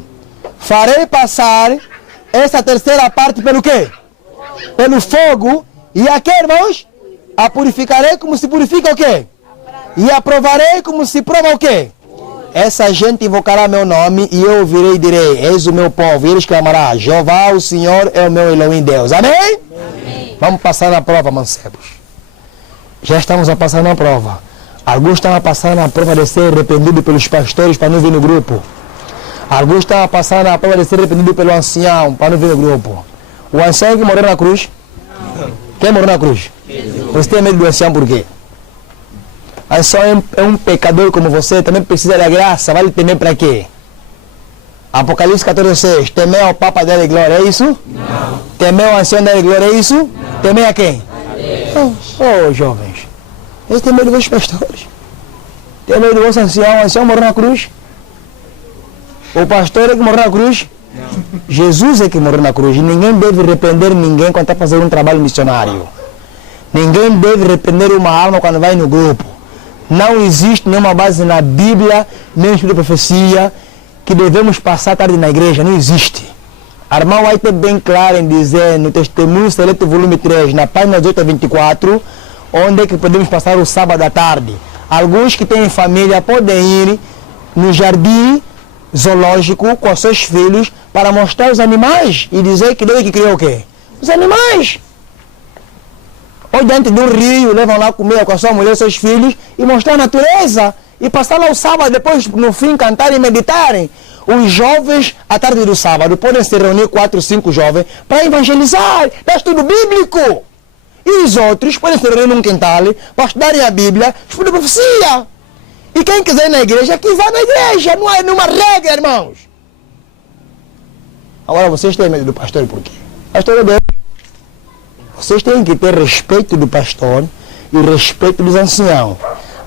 Farei passar essa terceira parte pelo quê? Pelo fogo. E a que, irmãos? A purificarei como se purifica o quê? E a provarei como se prova o quê? Essa gente invocará meu nome e eu ouvirei e direi, eis o meu povo. E eles clamará, Jeová, o Senhor é o meu Elohim Deus. Amém? Amém. Vamos passar na prova, mancebos. Já estamos a passar na prova. Alguns estão a passar na prova de ser arrependido pelos pastores para não vir no grupo. Alguns estão a passar na prova de ser arrependido pelo ancião para não vir no grupo. O ancião que morreu na cruz? Não. Quem morreu na cruz? Jesus. Você tem medo do ancião por quê? O ancião é um pecador como você, também precisa da graça. Vale temer para quê? Apocalipse 14:6. Temer ao Papa da glória, é isso? Não. Temer ao ancião da glória, é isso? Não. Temer a quem? Oh, jovens. Eles têm medo dos vossos pastores. Tem medo do vosso ancião. O ancião morreu na cruz. O pastor é que morreu na cruz. Não. Jesus é que morreu na cruz. E ninguém deve repreender ninguém quando está fazendo um trabalho missionário. Ninguém deve repreender uma alma quando vai no grupo. Não existe nenhuma base na Bíblia, nem no Espírito de Profecia, que devemos passar tarde na igreja. Não existe. A irmã vai ter bem claro em dizer no Testemunho Seleto, volume 3, na página 18 a 24, onde é que podemos passar o sábado à tarde. Alguns que têm família podem ir no jardim zoológico com seus filhos para mostrar os animais e dizer que Deus que criou o quê? Os animais. Ou diante de um rio, levam lá comida com a sua mulher e seus filhos e mostrar a natureza. E passar lá o sábado, depois no fim cantarem e meditarem. Os jovens, à tarde do sábado, podem se reunir 4, 5 jovens para evangelizar, dar estudo bíblico. E os outros podem se reunir num quintal para estudarem a Bíblia, estudo profecia. E quem quiser ir na igreja, que vá na igreja, não é nenhuma regra, irmãos. Agora vocês têm medo do pastor por quê? Pastor é Deus. Vocês têm que ter respeito do pastor e respeito dos anciãos.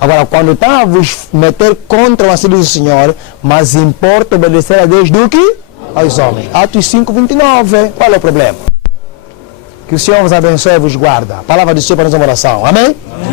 Agora, quando está a vos meter contra o anseio do Senhor, mas importa obedecer a Deus do que aos homens. Atos 5, 29. Qual é o problema? Que o Senhor vos abençoe e vos guarda. A palavra do Senhor para nós é uma oração. Amém? Amém.